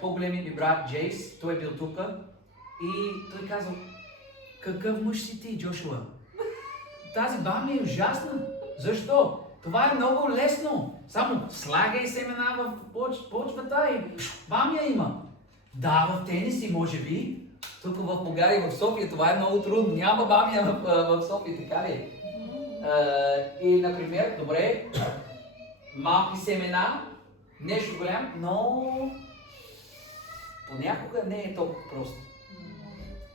по-големият ми брат Джейс, той е бил тук и той казал, какъв мъж си ти, Джошуа? Тази бамя е ужасна. Защо? Това е много лесно. Само слагай семена в почвата и бамя има. Да, в Тенеси може би. Тук в България, в София, това е много трудно. Няма бамя в София, така ли? И, например, добре, малки семена, нещо голямо, но понякога не е толкова просто.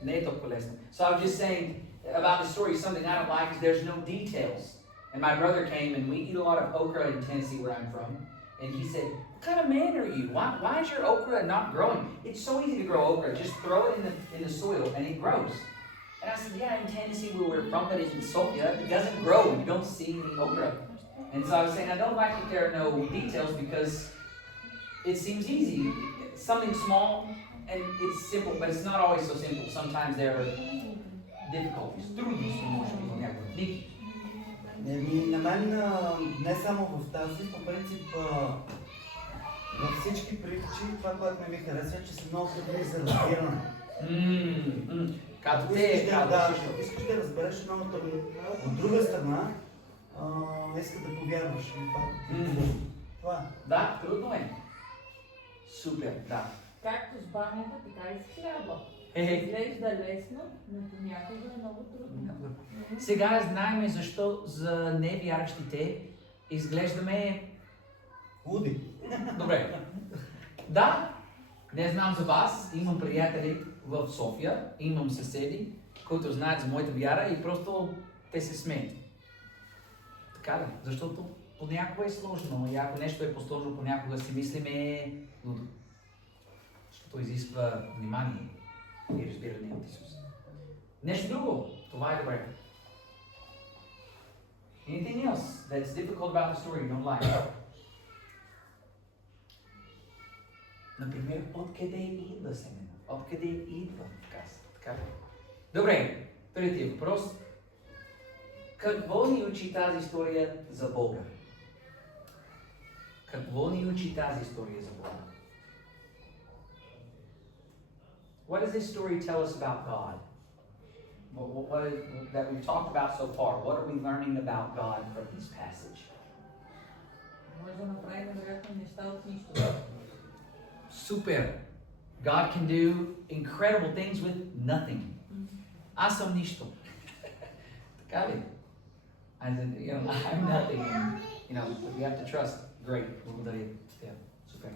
Не е толкова лесно. So I'm just saying, about this story, something I don't like is there's no details. And my brother came, and we eat a lot of okra in Tennessee, where I'm from. And he said, "What kind of man are you? Why is your okra not growing? It's so easy to grow okra. Just throw it in the soil, and it grows." And I said, "Yeah, in Tennessee, where we're from, but in Sofia, it doesn't grow. You don't see any okra." And so I was saying, I don't like that there are no details because it seems easy. Something small, and it's simple, but it's not always so simple. Sometimes there are difficulties. Трудности може би в някои. Ники. На мен не само в тази, по принцип във всички притчи, това, което ме ми харесва, че са много трудни за разбиране. Като искаш да разбереш много трудно. От друга страна, иска да повярваш. Това. Да, трудно е. Супер, да. Както с банята, така и с хляба. Изглежда лесно, но понякога е много трудно. Сега знаем защо за невярващите изглеждаме луди. Добре. Да, не знам за вас, имам приятели в София, имам съседи, които знаят за моята вяра и просто те се смеят. Така ли? Защото понякога е сложно и ако нещо е по-сложно, понякога си мислиме лудо. Защото изисква внимание и разбиране от Исус. Нещо друго, това е добре. Anything else that's difficult about the story you don't like? Например, откъде идва семена? Откъде идва така? Добре, третия въпрос. Какво ни учи тази история за Бога? Какво ни учи тази история за Бога? What does this story tell us about God? That we've talked about so far? What are we learning about God from this passage? Може да направим вероятно неща от нищо. Super. God can do incredible things with nothing. Аз съм нищо. Така ли? I'm nothing. We have to trust. Great. Благодаря. Yeah. Super.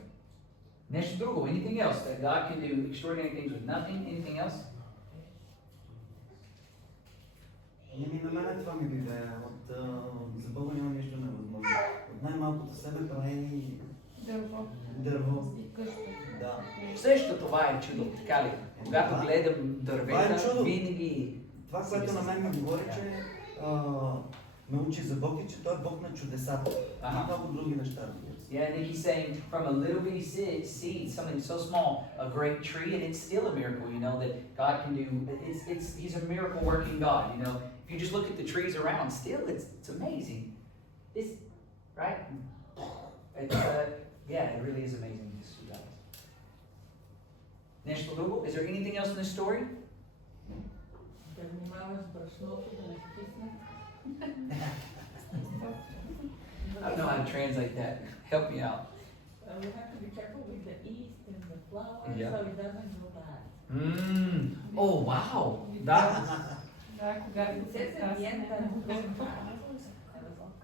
Нещо друго. Anything else? That God can do extraordinary things with nothing? Anything else? На мен това ми бивее. За Бога няма нищо невъзможно. От най-малкото себе прави дърво. И къща. Да. Също това е чудо, така ли? Когато гледам дървета, винаги... Това, което на мен ми говори, че ме учи за Бог и че Той е Бог на чудесата. И много други неща, разбира се. Yeah, I think he's saying from a little bitty seed, something so small, a great tree, and it's still a miracle, that God can do. He's a miracle working God, If you just look at the trees around, still it's amazing. Right? It really is amazing. Нещо друго? Is there anything else in this story? Да внимаваш с брашното, да не скисне. I don't know how to translate that. Help me out. We have to be careful with the yeast and the flour, Yeah. so it doesn't go bad. Oh, wow. Да. Да, когато It се says at the end that it goes bad. I was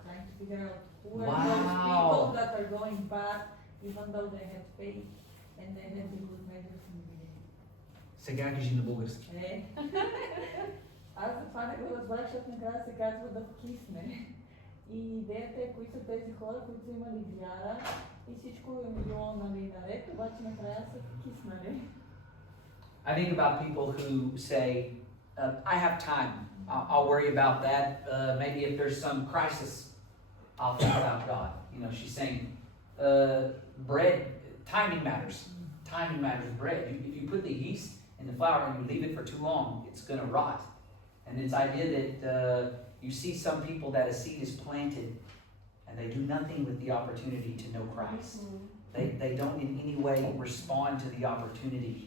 trying to figure out who are those people that are going bad, even though they had faith and they had the good measures in the beginning. Сега кажи на български. Аз това не го разбрах, защото накрая се казва да вкисне. И идеята е кои са тези хора, които са имали вяра и всичко им било наред, обаче накрая са вкиснали. I think about people who say, I have time. I'll worry about that. Maybe if there's some crisis, I'll think about God. She's saying, bread, timing matters. Timing matters. Bread. If you put the yeast in the flour and you leave it for too long, it's going to rot. And this idea that you see some people that a seed is planted and they do nothing with the opportunity to know Christ. They don't in any way respond to the opportunity.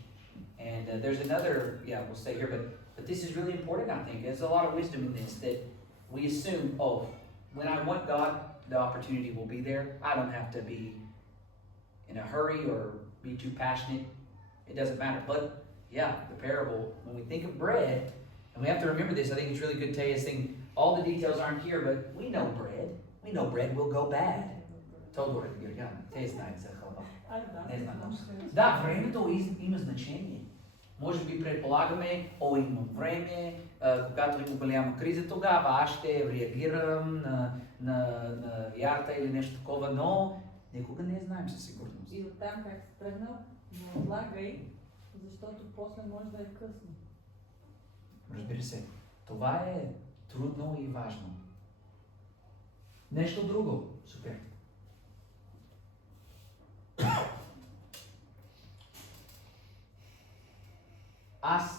And there's another, we'll stay here, but this is really important, I think. There's a lot of wisdom in this, that we assume, when I want God, the opportunity will be there. I don't have to be in a hurry or be too passionate. It doesn't matter. But the parable, when we think of bread, and we have to remember this, I think it's really good to tell you this thing. All the details aren't here, but we know bread. We know bread will go bad. Те знаят за хлаба. Не знам. Да, времето има значение. Може би предполагаме, има време, когато има голяма криза, тогава аз ще реагирам на вярата или нещо такова, но никога не знаем със сигурност. И оттам как си тръгнал, не отлагай, защото после може да е късно. Разбира се, това е трудно и важно. Нещо друго. Супер.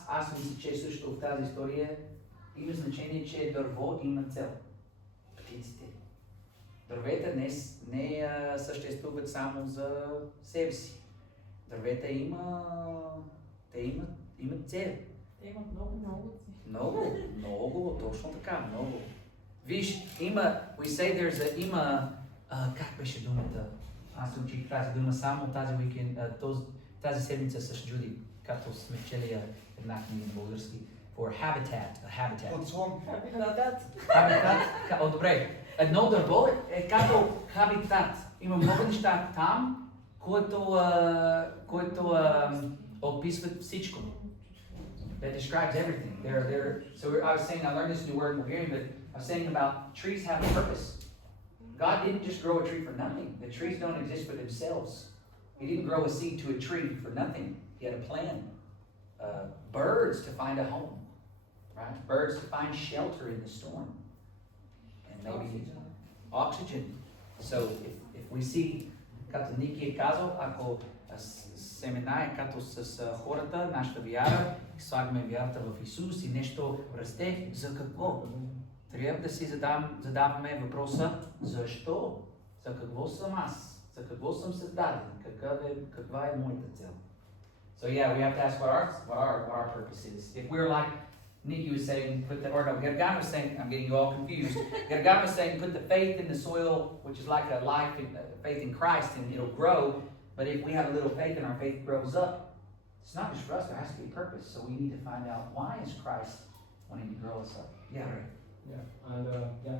Аз мисля, че също в тази история има значение, че дърво има цел. Птиците. Дървета не съществуват само за себе си. Дървета имат цел. Те имат много цели. Много, точно така, много. Виж, как беше думата? Аз учих тази дума само тази седмица с Джуди, като сме чели една книга на български. For habitat. Подслон. Habitat. Добре. Едно дърво е като хабитат. Има много неща там, които описват всичко. That describes everything. I was saying, I learned this new word in Bulgarian, but I was saying about trees have a purpose. God didn't just grow a tree for nothing. The trees don't exist for themselves. He didn't grow a seed to a tree for nothing. He had a plan. Birds to find a home, right? Birds to find shelter in the storm. And maybe oxygen. So if we see, като Ники е казал, ако семена е като с хората, нашата вяра, слагаме вярата в Исус и нещо расте, за какво? Трябва да си задаваме въпроса, защо? За какво съм аз? За какво съм създаден? Каква е моята цел? So yeah, we have to ask what our purpose is. If we're like Nikki was saying, Gergan was saying, I'm getting you all confused. Gergan was saying, put the faith in the soil, which is like a life, faith in Christ, and it'll grow. But if we have a little faith and our faith grows up, it's not just for us, there has to be a purpose. So we need to find out, why is Christ wanting to grow us up? Yeah, right. Yeah, and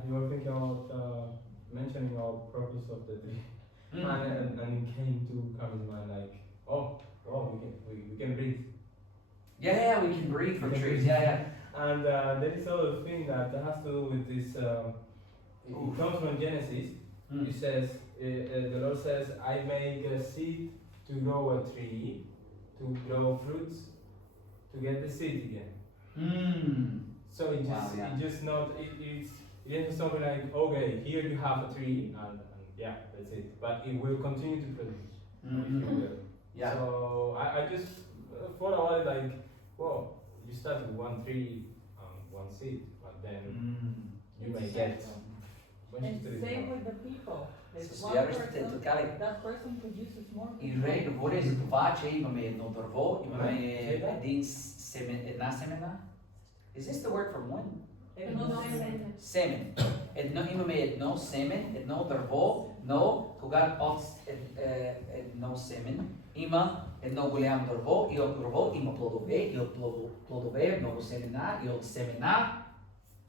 you were thinking about mentioning our purpose of the tree, and it came to come in mind like, we can breathe. Yeah, we can breathe from trees. Yeah. And there is other thing that has to do with this. It comes from Genesis. It says, the Lord says, I make a seed to grow a tree, to grow fruits, to get the seed again. So it's isn't something like, okay, here you have a tree, and yeah, that's it. But it will continue to produce, if you will. Yeah. So I just thought about it like, well, you start with one tree, one seed, but then you may get. And same with the people. There's С one вярващите person, така ли? that person produces more И people. Рей говори за това, че имаме едно дърво, имаме една семена. Is this the word for one? Семен. Имаме едно семен, едно дърво, но когато от едно семен има едно голямо дърво и от дърво има плодове и от плодове много семена и от семена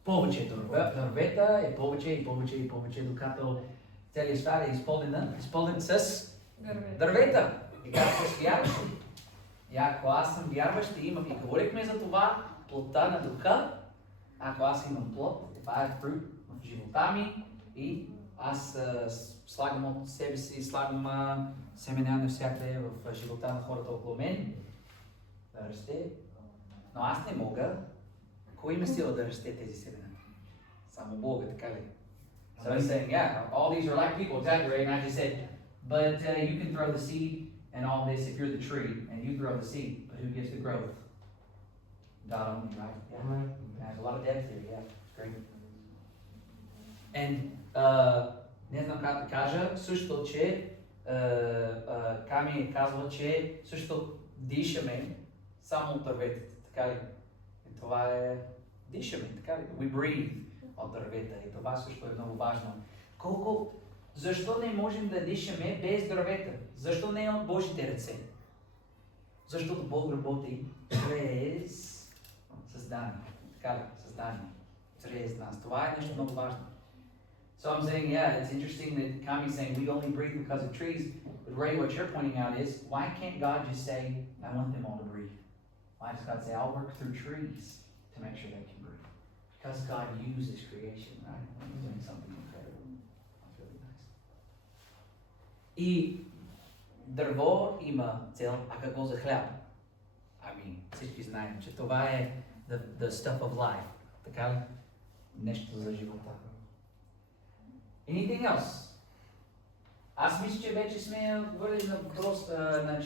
повече дървета е повече и повече и повече, докато целият свят е изпълнен с дървета. И както с вярващи. И ако аз съм вярващ и имам, и говорихме за това, плодта на духа, ако аз имам плод, това е фрут в живота ми и аз слагам от себе си, слагам семена навсякъде в живота на хората около мен, да расте. Но аз не мога. Кой има сила да расте тези семена? Само Бога, така ли? So I'm saying, yeah, all these are like people, exaggerate, and I just said, but you can throw the seed and all this if you're the tree, and you throw the seed, but who gives the growth? God only, right? Yeah. There's a lot of depth here, yeah, it's great. And, не знам как да кажа, също, че Ками казва, че също дишаме само от дърветата, така ли? И това е дишаме, така ли? We breathe от дървета и това също е много важно. Защо не можем да дишаме без дървета? Защо не е от Божите ръце? Защото Бог работи чрез създание, така ли? Създание, чрез нас. Това е нещо много важно. So I'm saying, yeah, it's interesting that Kami's saying we only breathe because of trees, but Ray, what you're pointing out is, why can't God just say, I want them all to breathe? Why does God say, I'll work through trees to make sure they can breathe? Because God uses creation, right? He's doing something incredible. That's really nice. И дърво има цел, а какво за хляб? Ами, всички знаем, че това е the stuff of life. Така ли? Нещо за живота. Anything else? Аз мисля, че вече сме говорили на въпрос, на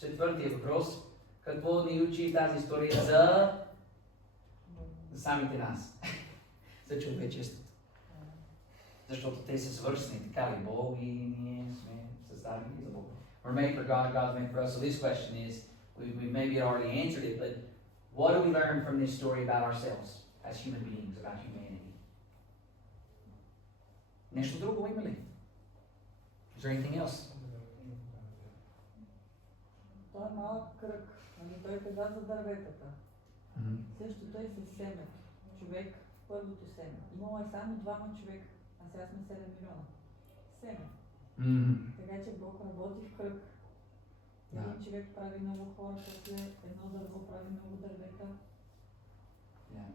четвъртия въпрос. Какво ни учи тази история за самите нас? За човечеството. Защото те са свързани, така ли? Бог и ние сме създадени за Бог. We're made for God, God's made for us. So this question is, we maybe already answered it, but what do we learn from this story about ourselves as human beings, about humanity? Нещо друго има ли? Is there anything else? Той е малък кръг. Нали, той каза за дърветата. Също той се семе. Човек, първото семе. Имало е само 2 човека, а сега сме 7 милиона. Семе. Така че Бог работи в кръг. Един човек прави много хора, после едно дърво прави много дървета. Yeah.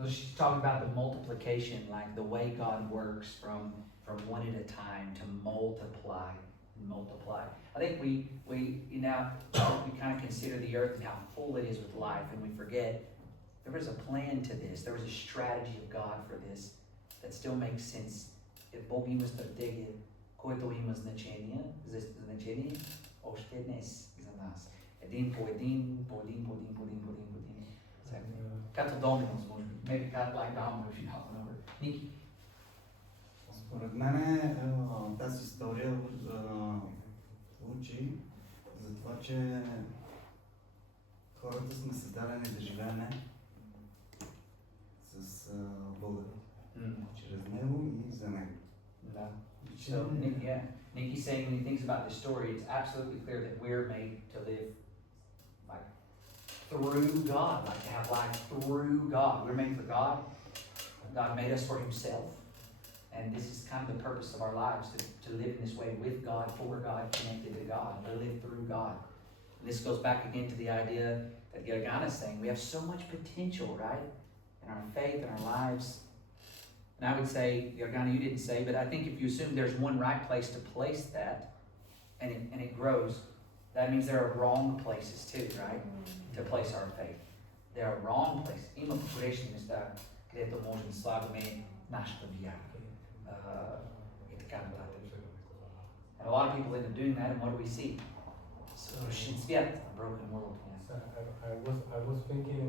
Let's talk about the multiplication, like the way God works from one at a time to multiply and multiply. I think we kind of consider the earth and how full it is with life, and we forget there was a plan to this. There was a strategy of God for this that still makes sense. If Бог има стратегия, който има значение още днес за нас. Един по един. Като доминос, може би. Maybe kind of like dominoes, you know. Ники? Според мен тази история учи за това, че хората сме създадени да живеем с Бога. Чрез Него и за Него. Да. So, Nikki's saying when he thinks about this story, it's absolutely clear that we're made to live like through God, like to have life through God. We're made for God. God made us for Himself. And this is kind of the purpose of our lives, to live in this way with God, for God, connected to God, to live through God. And this goes back again to the idea that Gergana is saying. We have so much potential, right? In our faith, in our lives. And I would say, Gergana, you didn't say, but I think if you assume there's one right place to place that, and it grows, that means there are wrong places too, right? To place our faith. There are wrong places. Има погрешни места, където можем да слагаме нашата вяра. И така нататък. And a lot of people end up doing that, and what do we see? Срушен свят, a broken world. I was thinking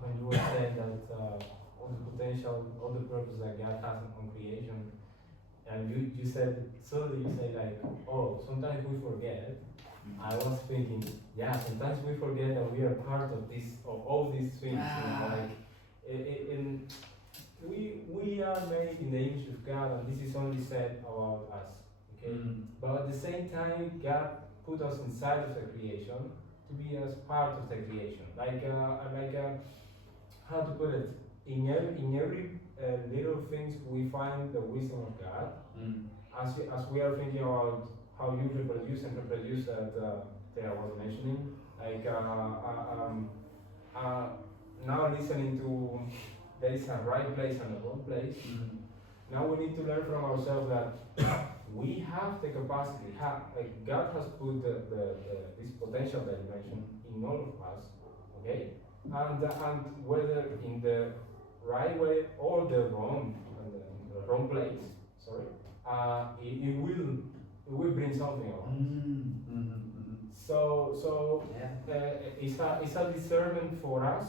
when you were saying that all the potential, all the purpose that God has on creation, and you said, suddenly you say like, oh, sometimes we forget. I was thinking, yeah, sometimes we forget that we are part of this, of all these things, you know, like, we are made in the image of God, and this is only said about us, okay? But at the same time, God put us inside of the creation to be as part of the creation, like how to put it? In every little things we find the wisdom of God. As we are thinking about how you reproduce and reproduce that I was mentioning, like now listening to there is a right place and a wrong place. Now we need to learn from ourselves that we have the capacity. Like God has put this potential that you mentioned in all of us, okay? And whether in the right way or the wrong place, sorry, it will bring something out. So it's a discernment for us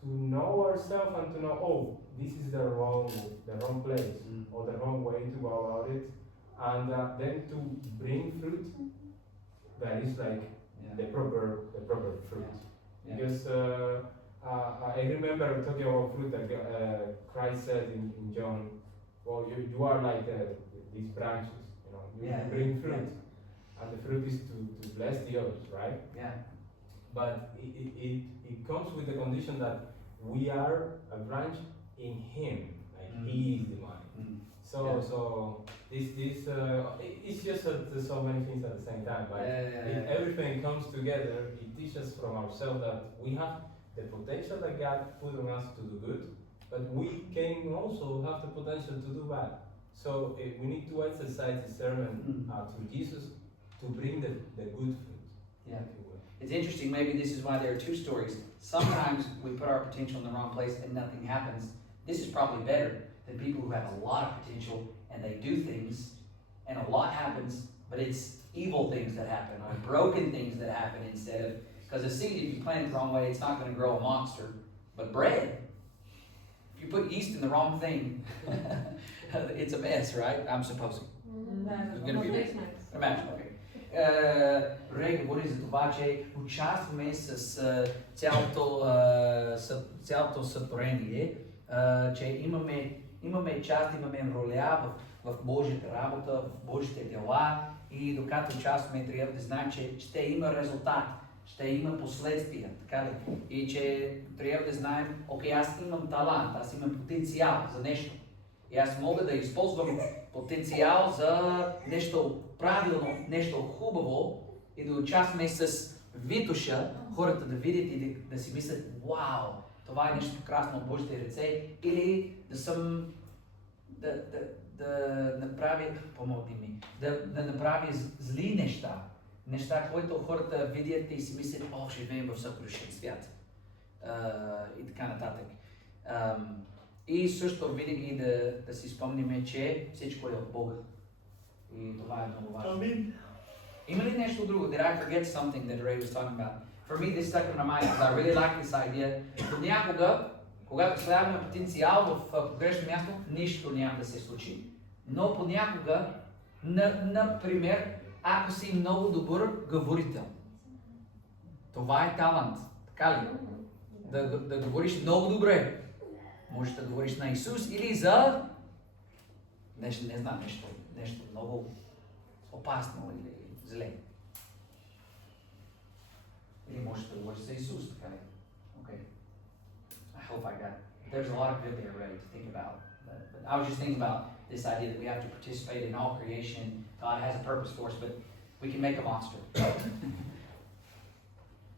to know ourselves and to know, oh, this is the wrong place or the wrong way to go about it, and then to bring fruit that is like the proper fruit. Because I remember talking about fruit that Christ said in John, well, you are like these branches, you know, you bring fruit, and the fruit is to bless the others, right? Yeah. But it comes with the condition that we are a branch in Him, like He is the vine. So it's just there's so many things at the same time. But if everything comes together, it teaches from ourselves that we have the potential that God put on us to do good, but we can also have the potential to do bad. So we need to exercise discernment through Jesus to bring the good fruit. Yeah. if you will. It's interesting, maybe this is why there are two stories. Sometimes we put our potential in the wrong place and nothing happens. This is probably better than people who have a lot of potential and they do things and a lot happens, but it's evil things that happen or broken things that happen instead of, because a seed, if you plant it the wrong way, it's not going to grow a monster. But bread, if you put yeast in the wrong thing, it's a mess, right? I'm supposing. It's going to be a mess. Imagine, okay. Ре говори за това, че участваме с цялото сътворение, че имаме част, имаме роля в Божията работа, в Божите дела и докато участваме, трябва да знаем, че ще има резултат, ще има последствия, така ли? И че трябва да знаем, окей, аз имам талант, аз имам потенциал за нещо. И аз мога да използвам потенциал за нещо правилно, нещо хубаво и да участваме с Витуша, хората да видят и да си мислят, вау, това е нещо красно от Божите ръце, или да направя, помогни ми, да направя зли неща, които хората видят и си мислят, о, живеем в съкрушен свят. И така нататък. И също винаги да си спомним, че всичко е от Бога. И това е много важно. Амин. Има ли нещо друго? Did I forget something that Ray was talking about? For me, this stuck in my mind because I really like this idea. Понякога, когато слагаме потенциал в погрешно място, нищо няма да се случи. Но понякога, например, ако си много добър говорител, това е талант. Така ли? Да говориш много добре. Можеш да говориш на Исус или за нещо, не знам, нещо много опасно или зле. Или можеш да говориш за Исус, така ли? Okay. I hope I got it. There's a lot of good there already to think about. But I was just thinking about this idea that we have to participate in all creation. God has a purpose for us, but we can make a monster.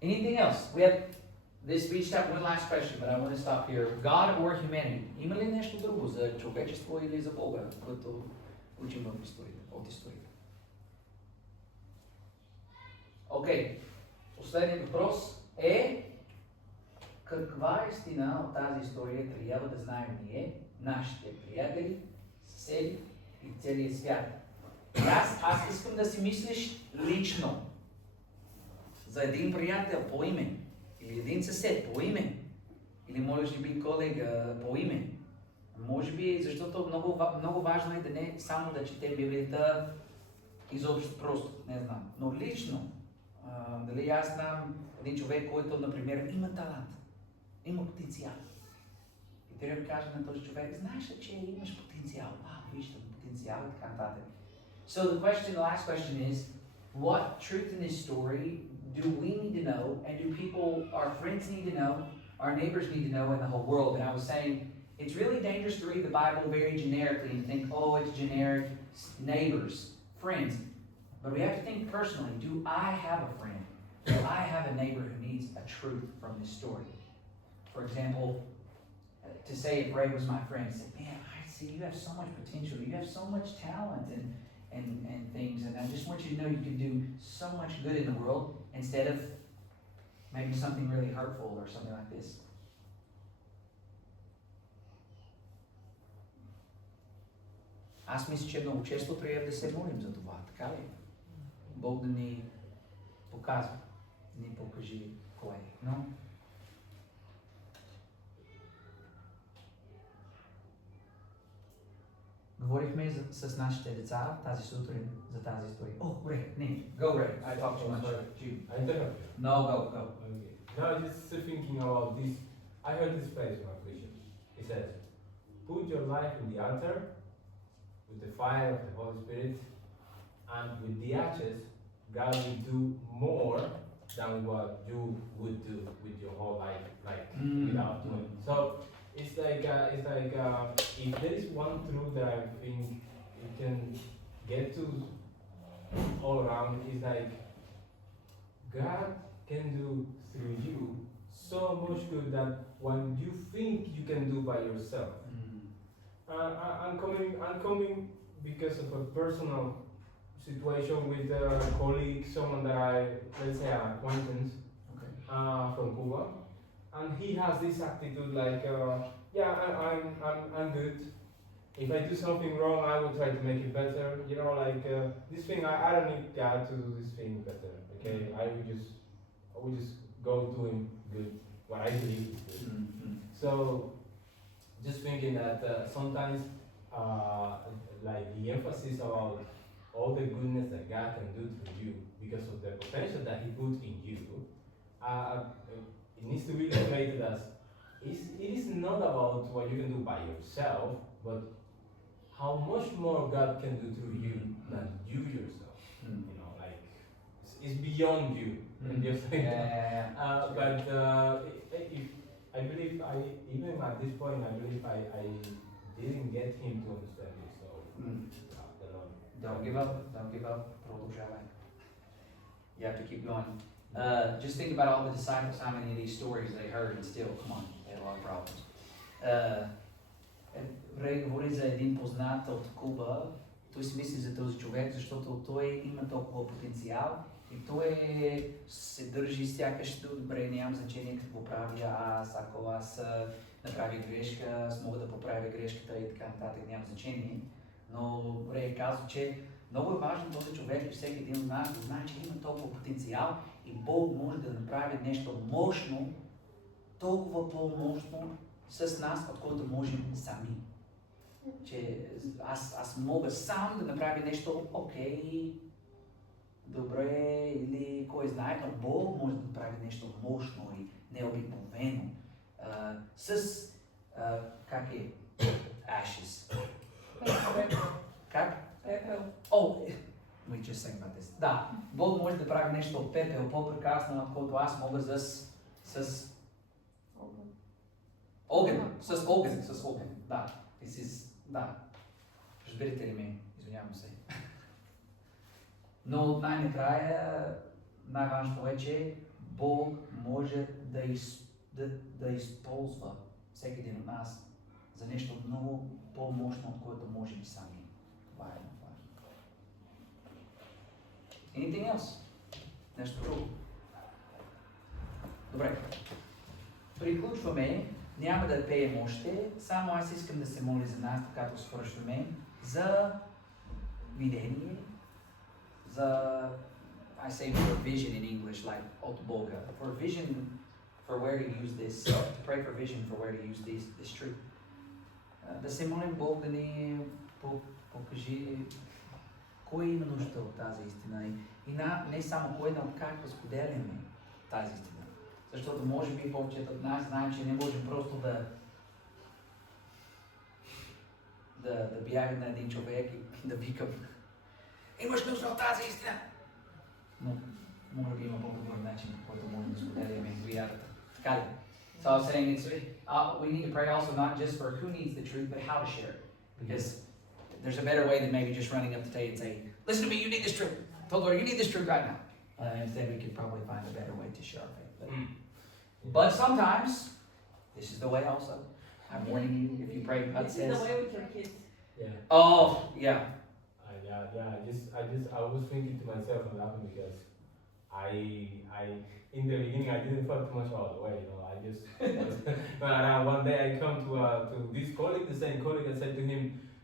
Anything else? We each have one last question, but I want to stop here. God or humanity? Има ли нещо друго за човечество или за Бога, което учим в историята, от историята? Окей. Последният въпрос е каква истина от тази история трябва да знаем ние, нашите приятели, съседи и целият свят? Аз искам да си мислиш лично за един приятел по име, или един съсед по име, или може би колега по име. Може би, защото много важно е да не само да чете Библията изобщо просто, не знам, но лично. Дали аз знам един човек, който, например, има талант, има потенциал. И трябва да кажа на този човек, знаеш ли, че имаш потенциал? Виждам потенциал и така нататък. So the last question is, what truth in this story do we need to know, and do people, our friends need to know, our neighbors need to know, and the whole world? And I was saying, it's really dangerous to read the Bible very generically and think, oh, it's generic, neighbors, friends. But we have to think personally, do I have a friend? Do I have a neighbor who needs a truth from this story? For example, to say if Ray was my friend, say, man, I see you have so much potential, you have so much talent and things, and I just want you to know you can do so much good in the world instead of maybe something really hurtful or something like this. Аз мисля, че много често трябва да се молим за това, така ли? Бог да ни показва, да ни покажи кое е. Но говорихме с нашите деца тази сутрин за тази история. Ray, go Ray. I talk too much. I interrupt you. No, go. Okay. No, just thinking about this. I heard this phrase from a preacher. He says, put your life in the altar with the fire of the Holy Spirit, and with the ashes, God will do more than what you would do with your whole life, like without doing. So it's like if there is one truth that I think you can get to all around is like God can do through you so much good that when you think you can do by yourself. I'm coming because of a personal situation with a colleague, someone that let's say an acquaintance Okay. from Cuba, and he has this attitude like, yeah, I'm good. If I do something wrong, I will try to make it better. You know, like this thing, I don't need God to do this thing better. Okay, I will just go doing good what I believe is good. So, just thinking that sometimes, like the emphasis about all the goodness that God can do through you because of the potential that He put in you, it needs to be related as it is not about what you can do by yourself, but how much more God can do through you than you yourself. You know, like it's beyond you. Just like but if I believe even at this point I believe I didn't get him to understand it. So the Lord. Don't give up. Don't give up. Продолжай. You have to keep going. Just think about all the disciples, how many of these stories they heard, and still, come on, they had a lot of problems. Рей говори за един познат от Куба. Той си мисли за този човек, защото той има толкова потенциал и той се държи сякаш добре, нямам значение какво правя аз, ако аз направя грешка, аз мога да поправя грешката и така нататък, няма значение. Но Рей казва, че много е важно този човек и всеки един от нас да знае, че има толкова потенциал и Бог може да направи нещо мощно, толкова по-мощно с нас, отколкото можем сами. Че аз мога сам да направя нещо окей, добре или кой знае, но Бог може да направи нещо мощно и необикновено. Как е? Ashes. Как? Пепел. We just sang about this. Да, Бог може да прави нещо от пепел по-прекрасно, отколкото аз мога с огън. С огън. Да. Да. Разберете ли ме? Извинявам се. Но най-накрая, най-важното е, че Бог може да използва всеки един от нас за нещо много по-мощно, от което можем сами. Това е важно. Anything else? Нещо друго? Добре. Приключваме. Няма да пеем още. Само аз искам да се моля за нас, когато свършваме, за видение, за I say for vision in English, like от Бога. For vision, for where to use this, to pray for vision for where to use this truth. Да се молим Бог да ни покажи кой има нужда от тази истина и не само кой, но как да споделяме тази истина. Защото може би повечето от нас знаем, че не можем просто да бяга на един човек и да викам имаш нужда от тази истина! Но може би има по-добър начин, по който можем да споделяме вярата. Така ли? So I was saying we need to pray also not just for who needs the truth, but how to share it. Because there's a better way than maybe just running up to Tay and saying, listen to me, you need this truth. Told Lord, you need this truth right now. Instead, we could probably find a better way to share our faith. But sometimes, this is the way also. I'm warning you, if you pray, God This says... is the way with your kids. Yeah. Oh, yeah. I was thinking to myself and laughing because in the beginning I didn't thought too much about the way, you know. I just one day I come to this colleague, the same colleague, and said to him,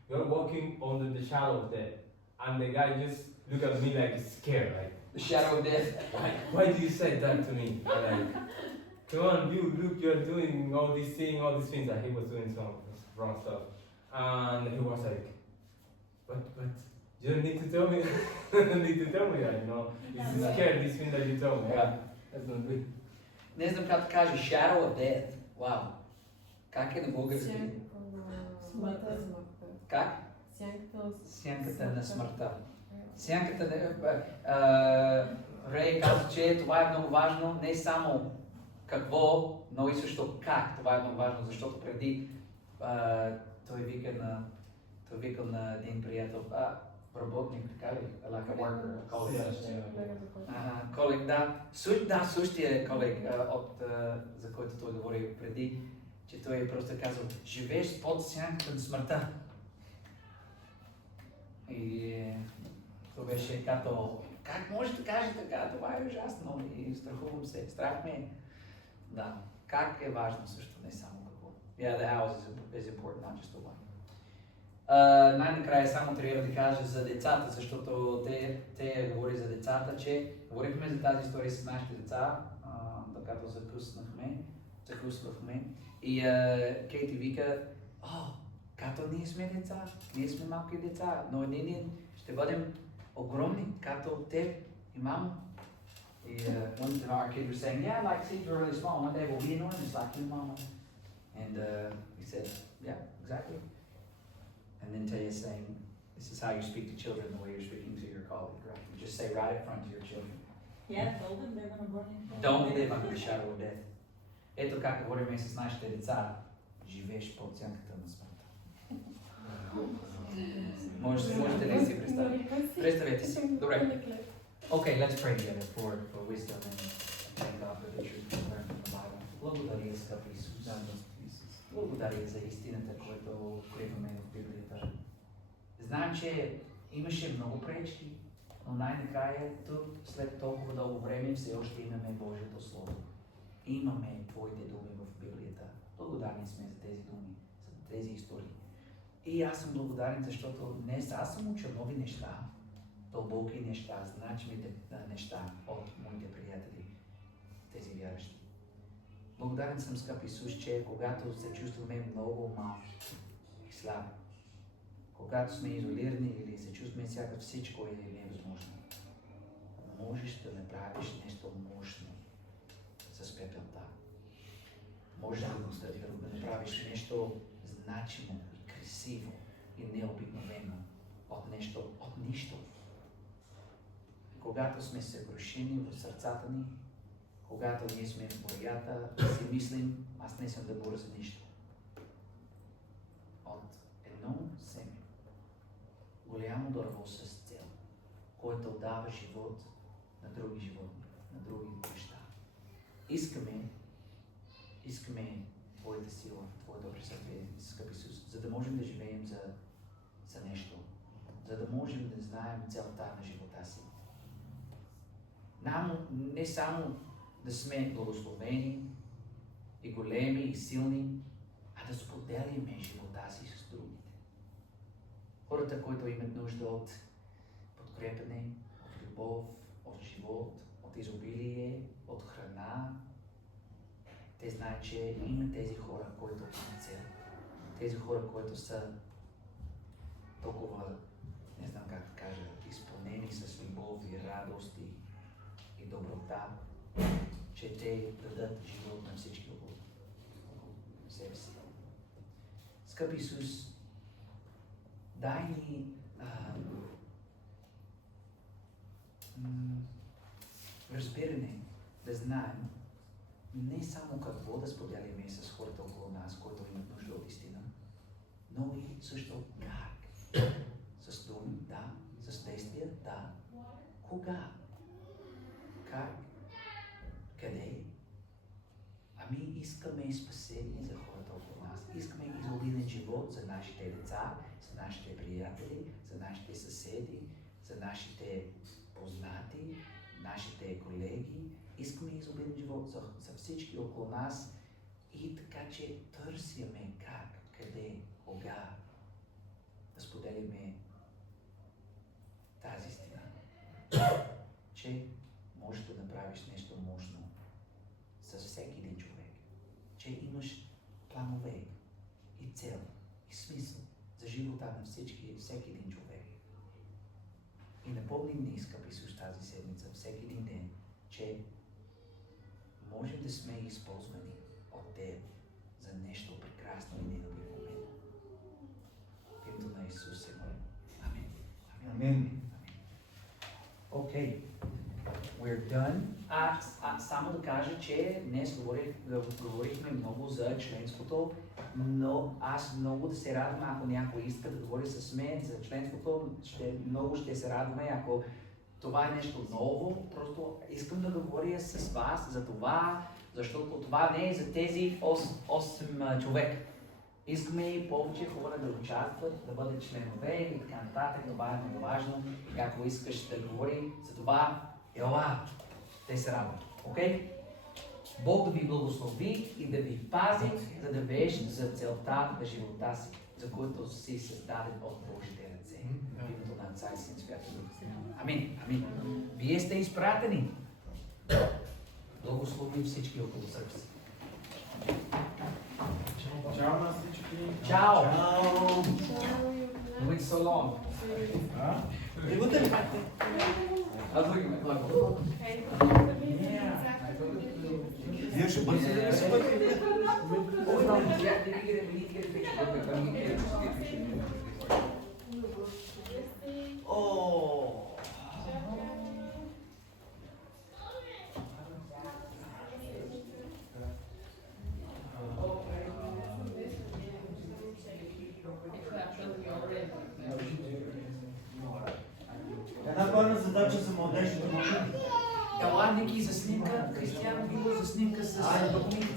"You're walking under the shadow of death," and the guy just looked at me like scared, like The shadow of death. why do you say that to me? Like, come on, look, you're doing all these things that he was doing some wrong stuff, and he was like, but. You don't need to tell me. You don't need to tell me that, you know. It's scared, this thing that you told me. Yeah. That's not good. Не знам как да кажа, shadow of death. Вау. Как е на български? Смъртта. Как? Сянката на смъртта. Сянката на... Рей каза, че това е много важно, не само какво, но и също как. Това е много важно, защото преди той вика на То викам на един приятел, работник, така ли? Like a worker, колега. Колег, да. Същия колег, за който той говори преди, че той просто казал, живееш под сянката на смъртта. И то беше като, как може да каже така, това е ужасно и страхувам се, страх ме е. Да, как е важно също, не само какво. Yeah, the house is important, not just the one. Най-накрая само трябва да кажа за децата, защото те говори за децата, че говорихме за тази история с нашите деца, като закусвахме. И Кейти вика, като ние сме деца, ние сме малки деца, но един ден ще бъдем огромни, като теб и мамо. И one of our kids were saying, yeah, like seeds are really small, one day we'll be enormous like you, mama. And we said, yeah, exactly. And then Taya is saying, this is how you speak to children, the way you're speaking to your colleague, right? You just say right up front to your children. Yeah, told them they're gonna burn in hell. Don't live under the shadow of death. Ето как говорим с нашите деца. Живееш под сянката на смъртта. Можете ли си представите? Представете си. Добре. Okay, let's pray together for wisdom and thank God for the truth we learn from the Bible. Благодаря, скъпи Исус. Благодаря за истината, която откриваме в Библията. Знаем, че имаше много пречки, но най-накрая тук, след толкова дълго време, все още имаме Божието Слово. Имаме Твоите думи в Библията. Благодарни сме за тези думи, за тези истории. И аз съм благодарен, защото днес аз съм учил нови неща, дълбоки неща, значимите неща от моите приятели, тези вярващи. Благодарен съм, скъп Исус, че когато се чувстваме много малки и слаби, когато сме изолирани или се чувстваме сякаш всичко е невъзможно, можеш да направиш нещо мощно с пепелта. Можеш да направиш нещо значимо и красиво и необикновено от нещо, от нищо. Когато сме съкрушени в сърцата ни, когато ние сме в борята, си мислим, аз не съм добър за нищо. От едно семе, голямо дърво с цел, което дава живот на други животни, на други неща. Искаме Твоята сила, Твоето присъствие, скъпи Исус, за да можем да живеем за нещо, за да можем да знаем целта на живота си. Не само да сме благословени и големи и силни, а да споделяме живота си с другите. Хората, които имат нужда от подкрепене, от любов, от живот, от изобилие, от храна, те знаят, че има тези хора, които имат цел. Тези хора, които са толкова, не знам как да кажа, изпълнени с любов и радост и доброта, че те дадат живот на всички около себе си. Скъпи Исус, дай ни разбиране, да знаем не само какво да споделяме с хората около нас, които имат нужда от истина, но и също как. С думи, да, с действия, да. Кога? Как? Къде? Ами искаме спасение за хората около нас. Искаме изобилен живот за нашите деца, за нашите приятели, за нашите съседи, за нашите познати, нашите колеги. Искаме изобилен живот за всички около нас и така, че търсиме как, къде, кога да споделяме тази истина. Че можеш да направиш нещо мощно с всеки един човек. Че имаш планове и цел и смисъл за живота на всеки един човек. И напомни ни, скъпи Исус, тази седмица, всеки един ден, че може да сме използвани от Теб за нещо прекрасно и необикновено. В името на Исус се молим. Амин. Амин. Okay, we're done. ден. Само да кажа, че днес говорихме много за членството, но аз много да се радвам, ако някой иска да говори с мен за членството, много ще се радваме, ако това е нещо ново. Просто искам да говоря с вас за това, защото това не е за тези 8 човека. Искаме и повече хора да участват, да бъдат членове и така нататък. Това е много важно. И ако искаш да говори за това, ела, те се радват. Окей? Бог да ви благослови и да ви пази, за да вееш за целта на живота си, за който си създаден от Божите ръце. В името на Отца и Син Святия Дух. Амин. Амин. Вие сте изпратени. Благослови всички около себе си. Чао на всички. Чао! Чао! You went so long. Трибутен ли? I was looking at my clock. Вие ще бързо да се пътите. Oh, no, we need to get a picture. Okay, let me get a picture. О! Една пълна задача за младежите. Ела, Ники, за снимка. Кристиан, Гило, за снимка с документите.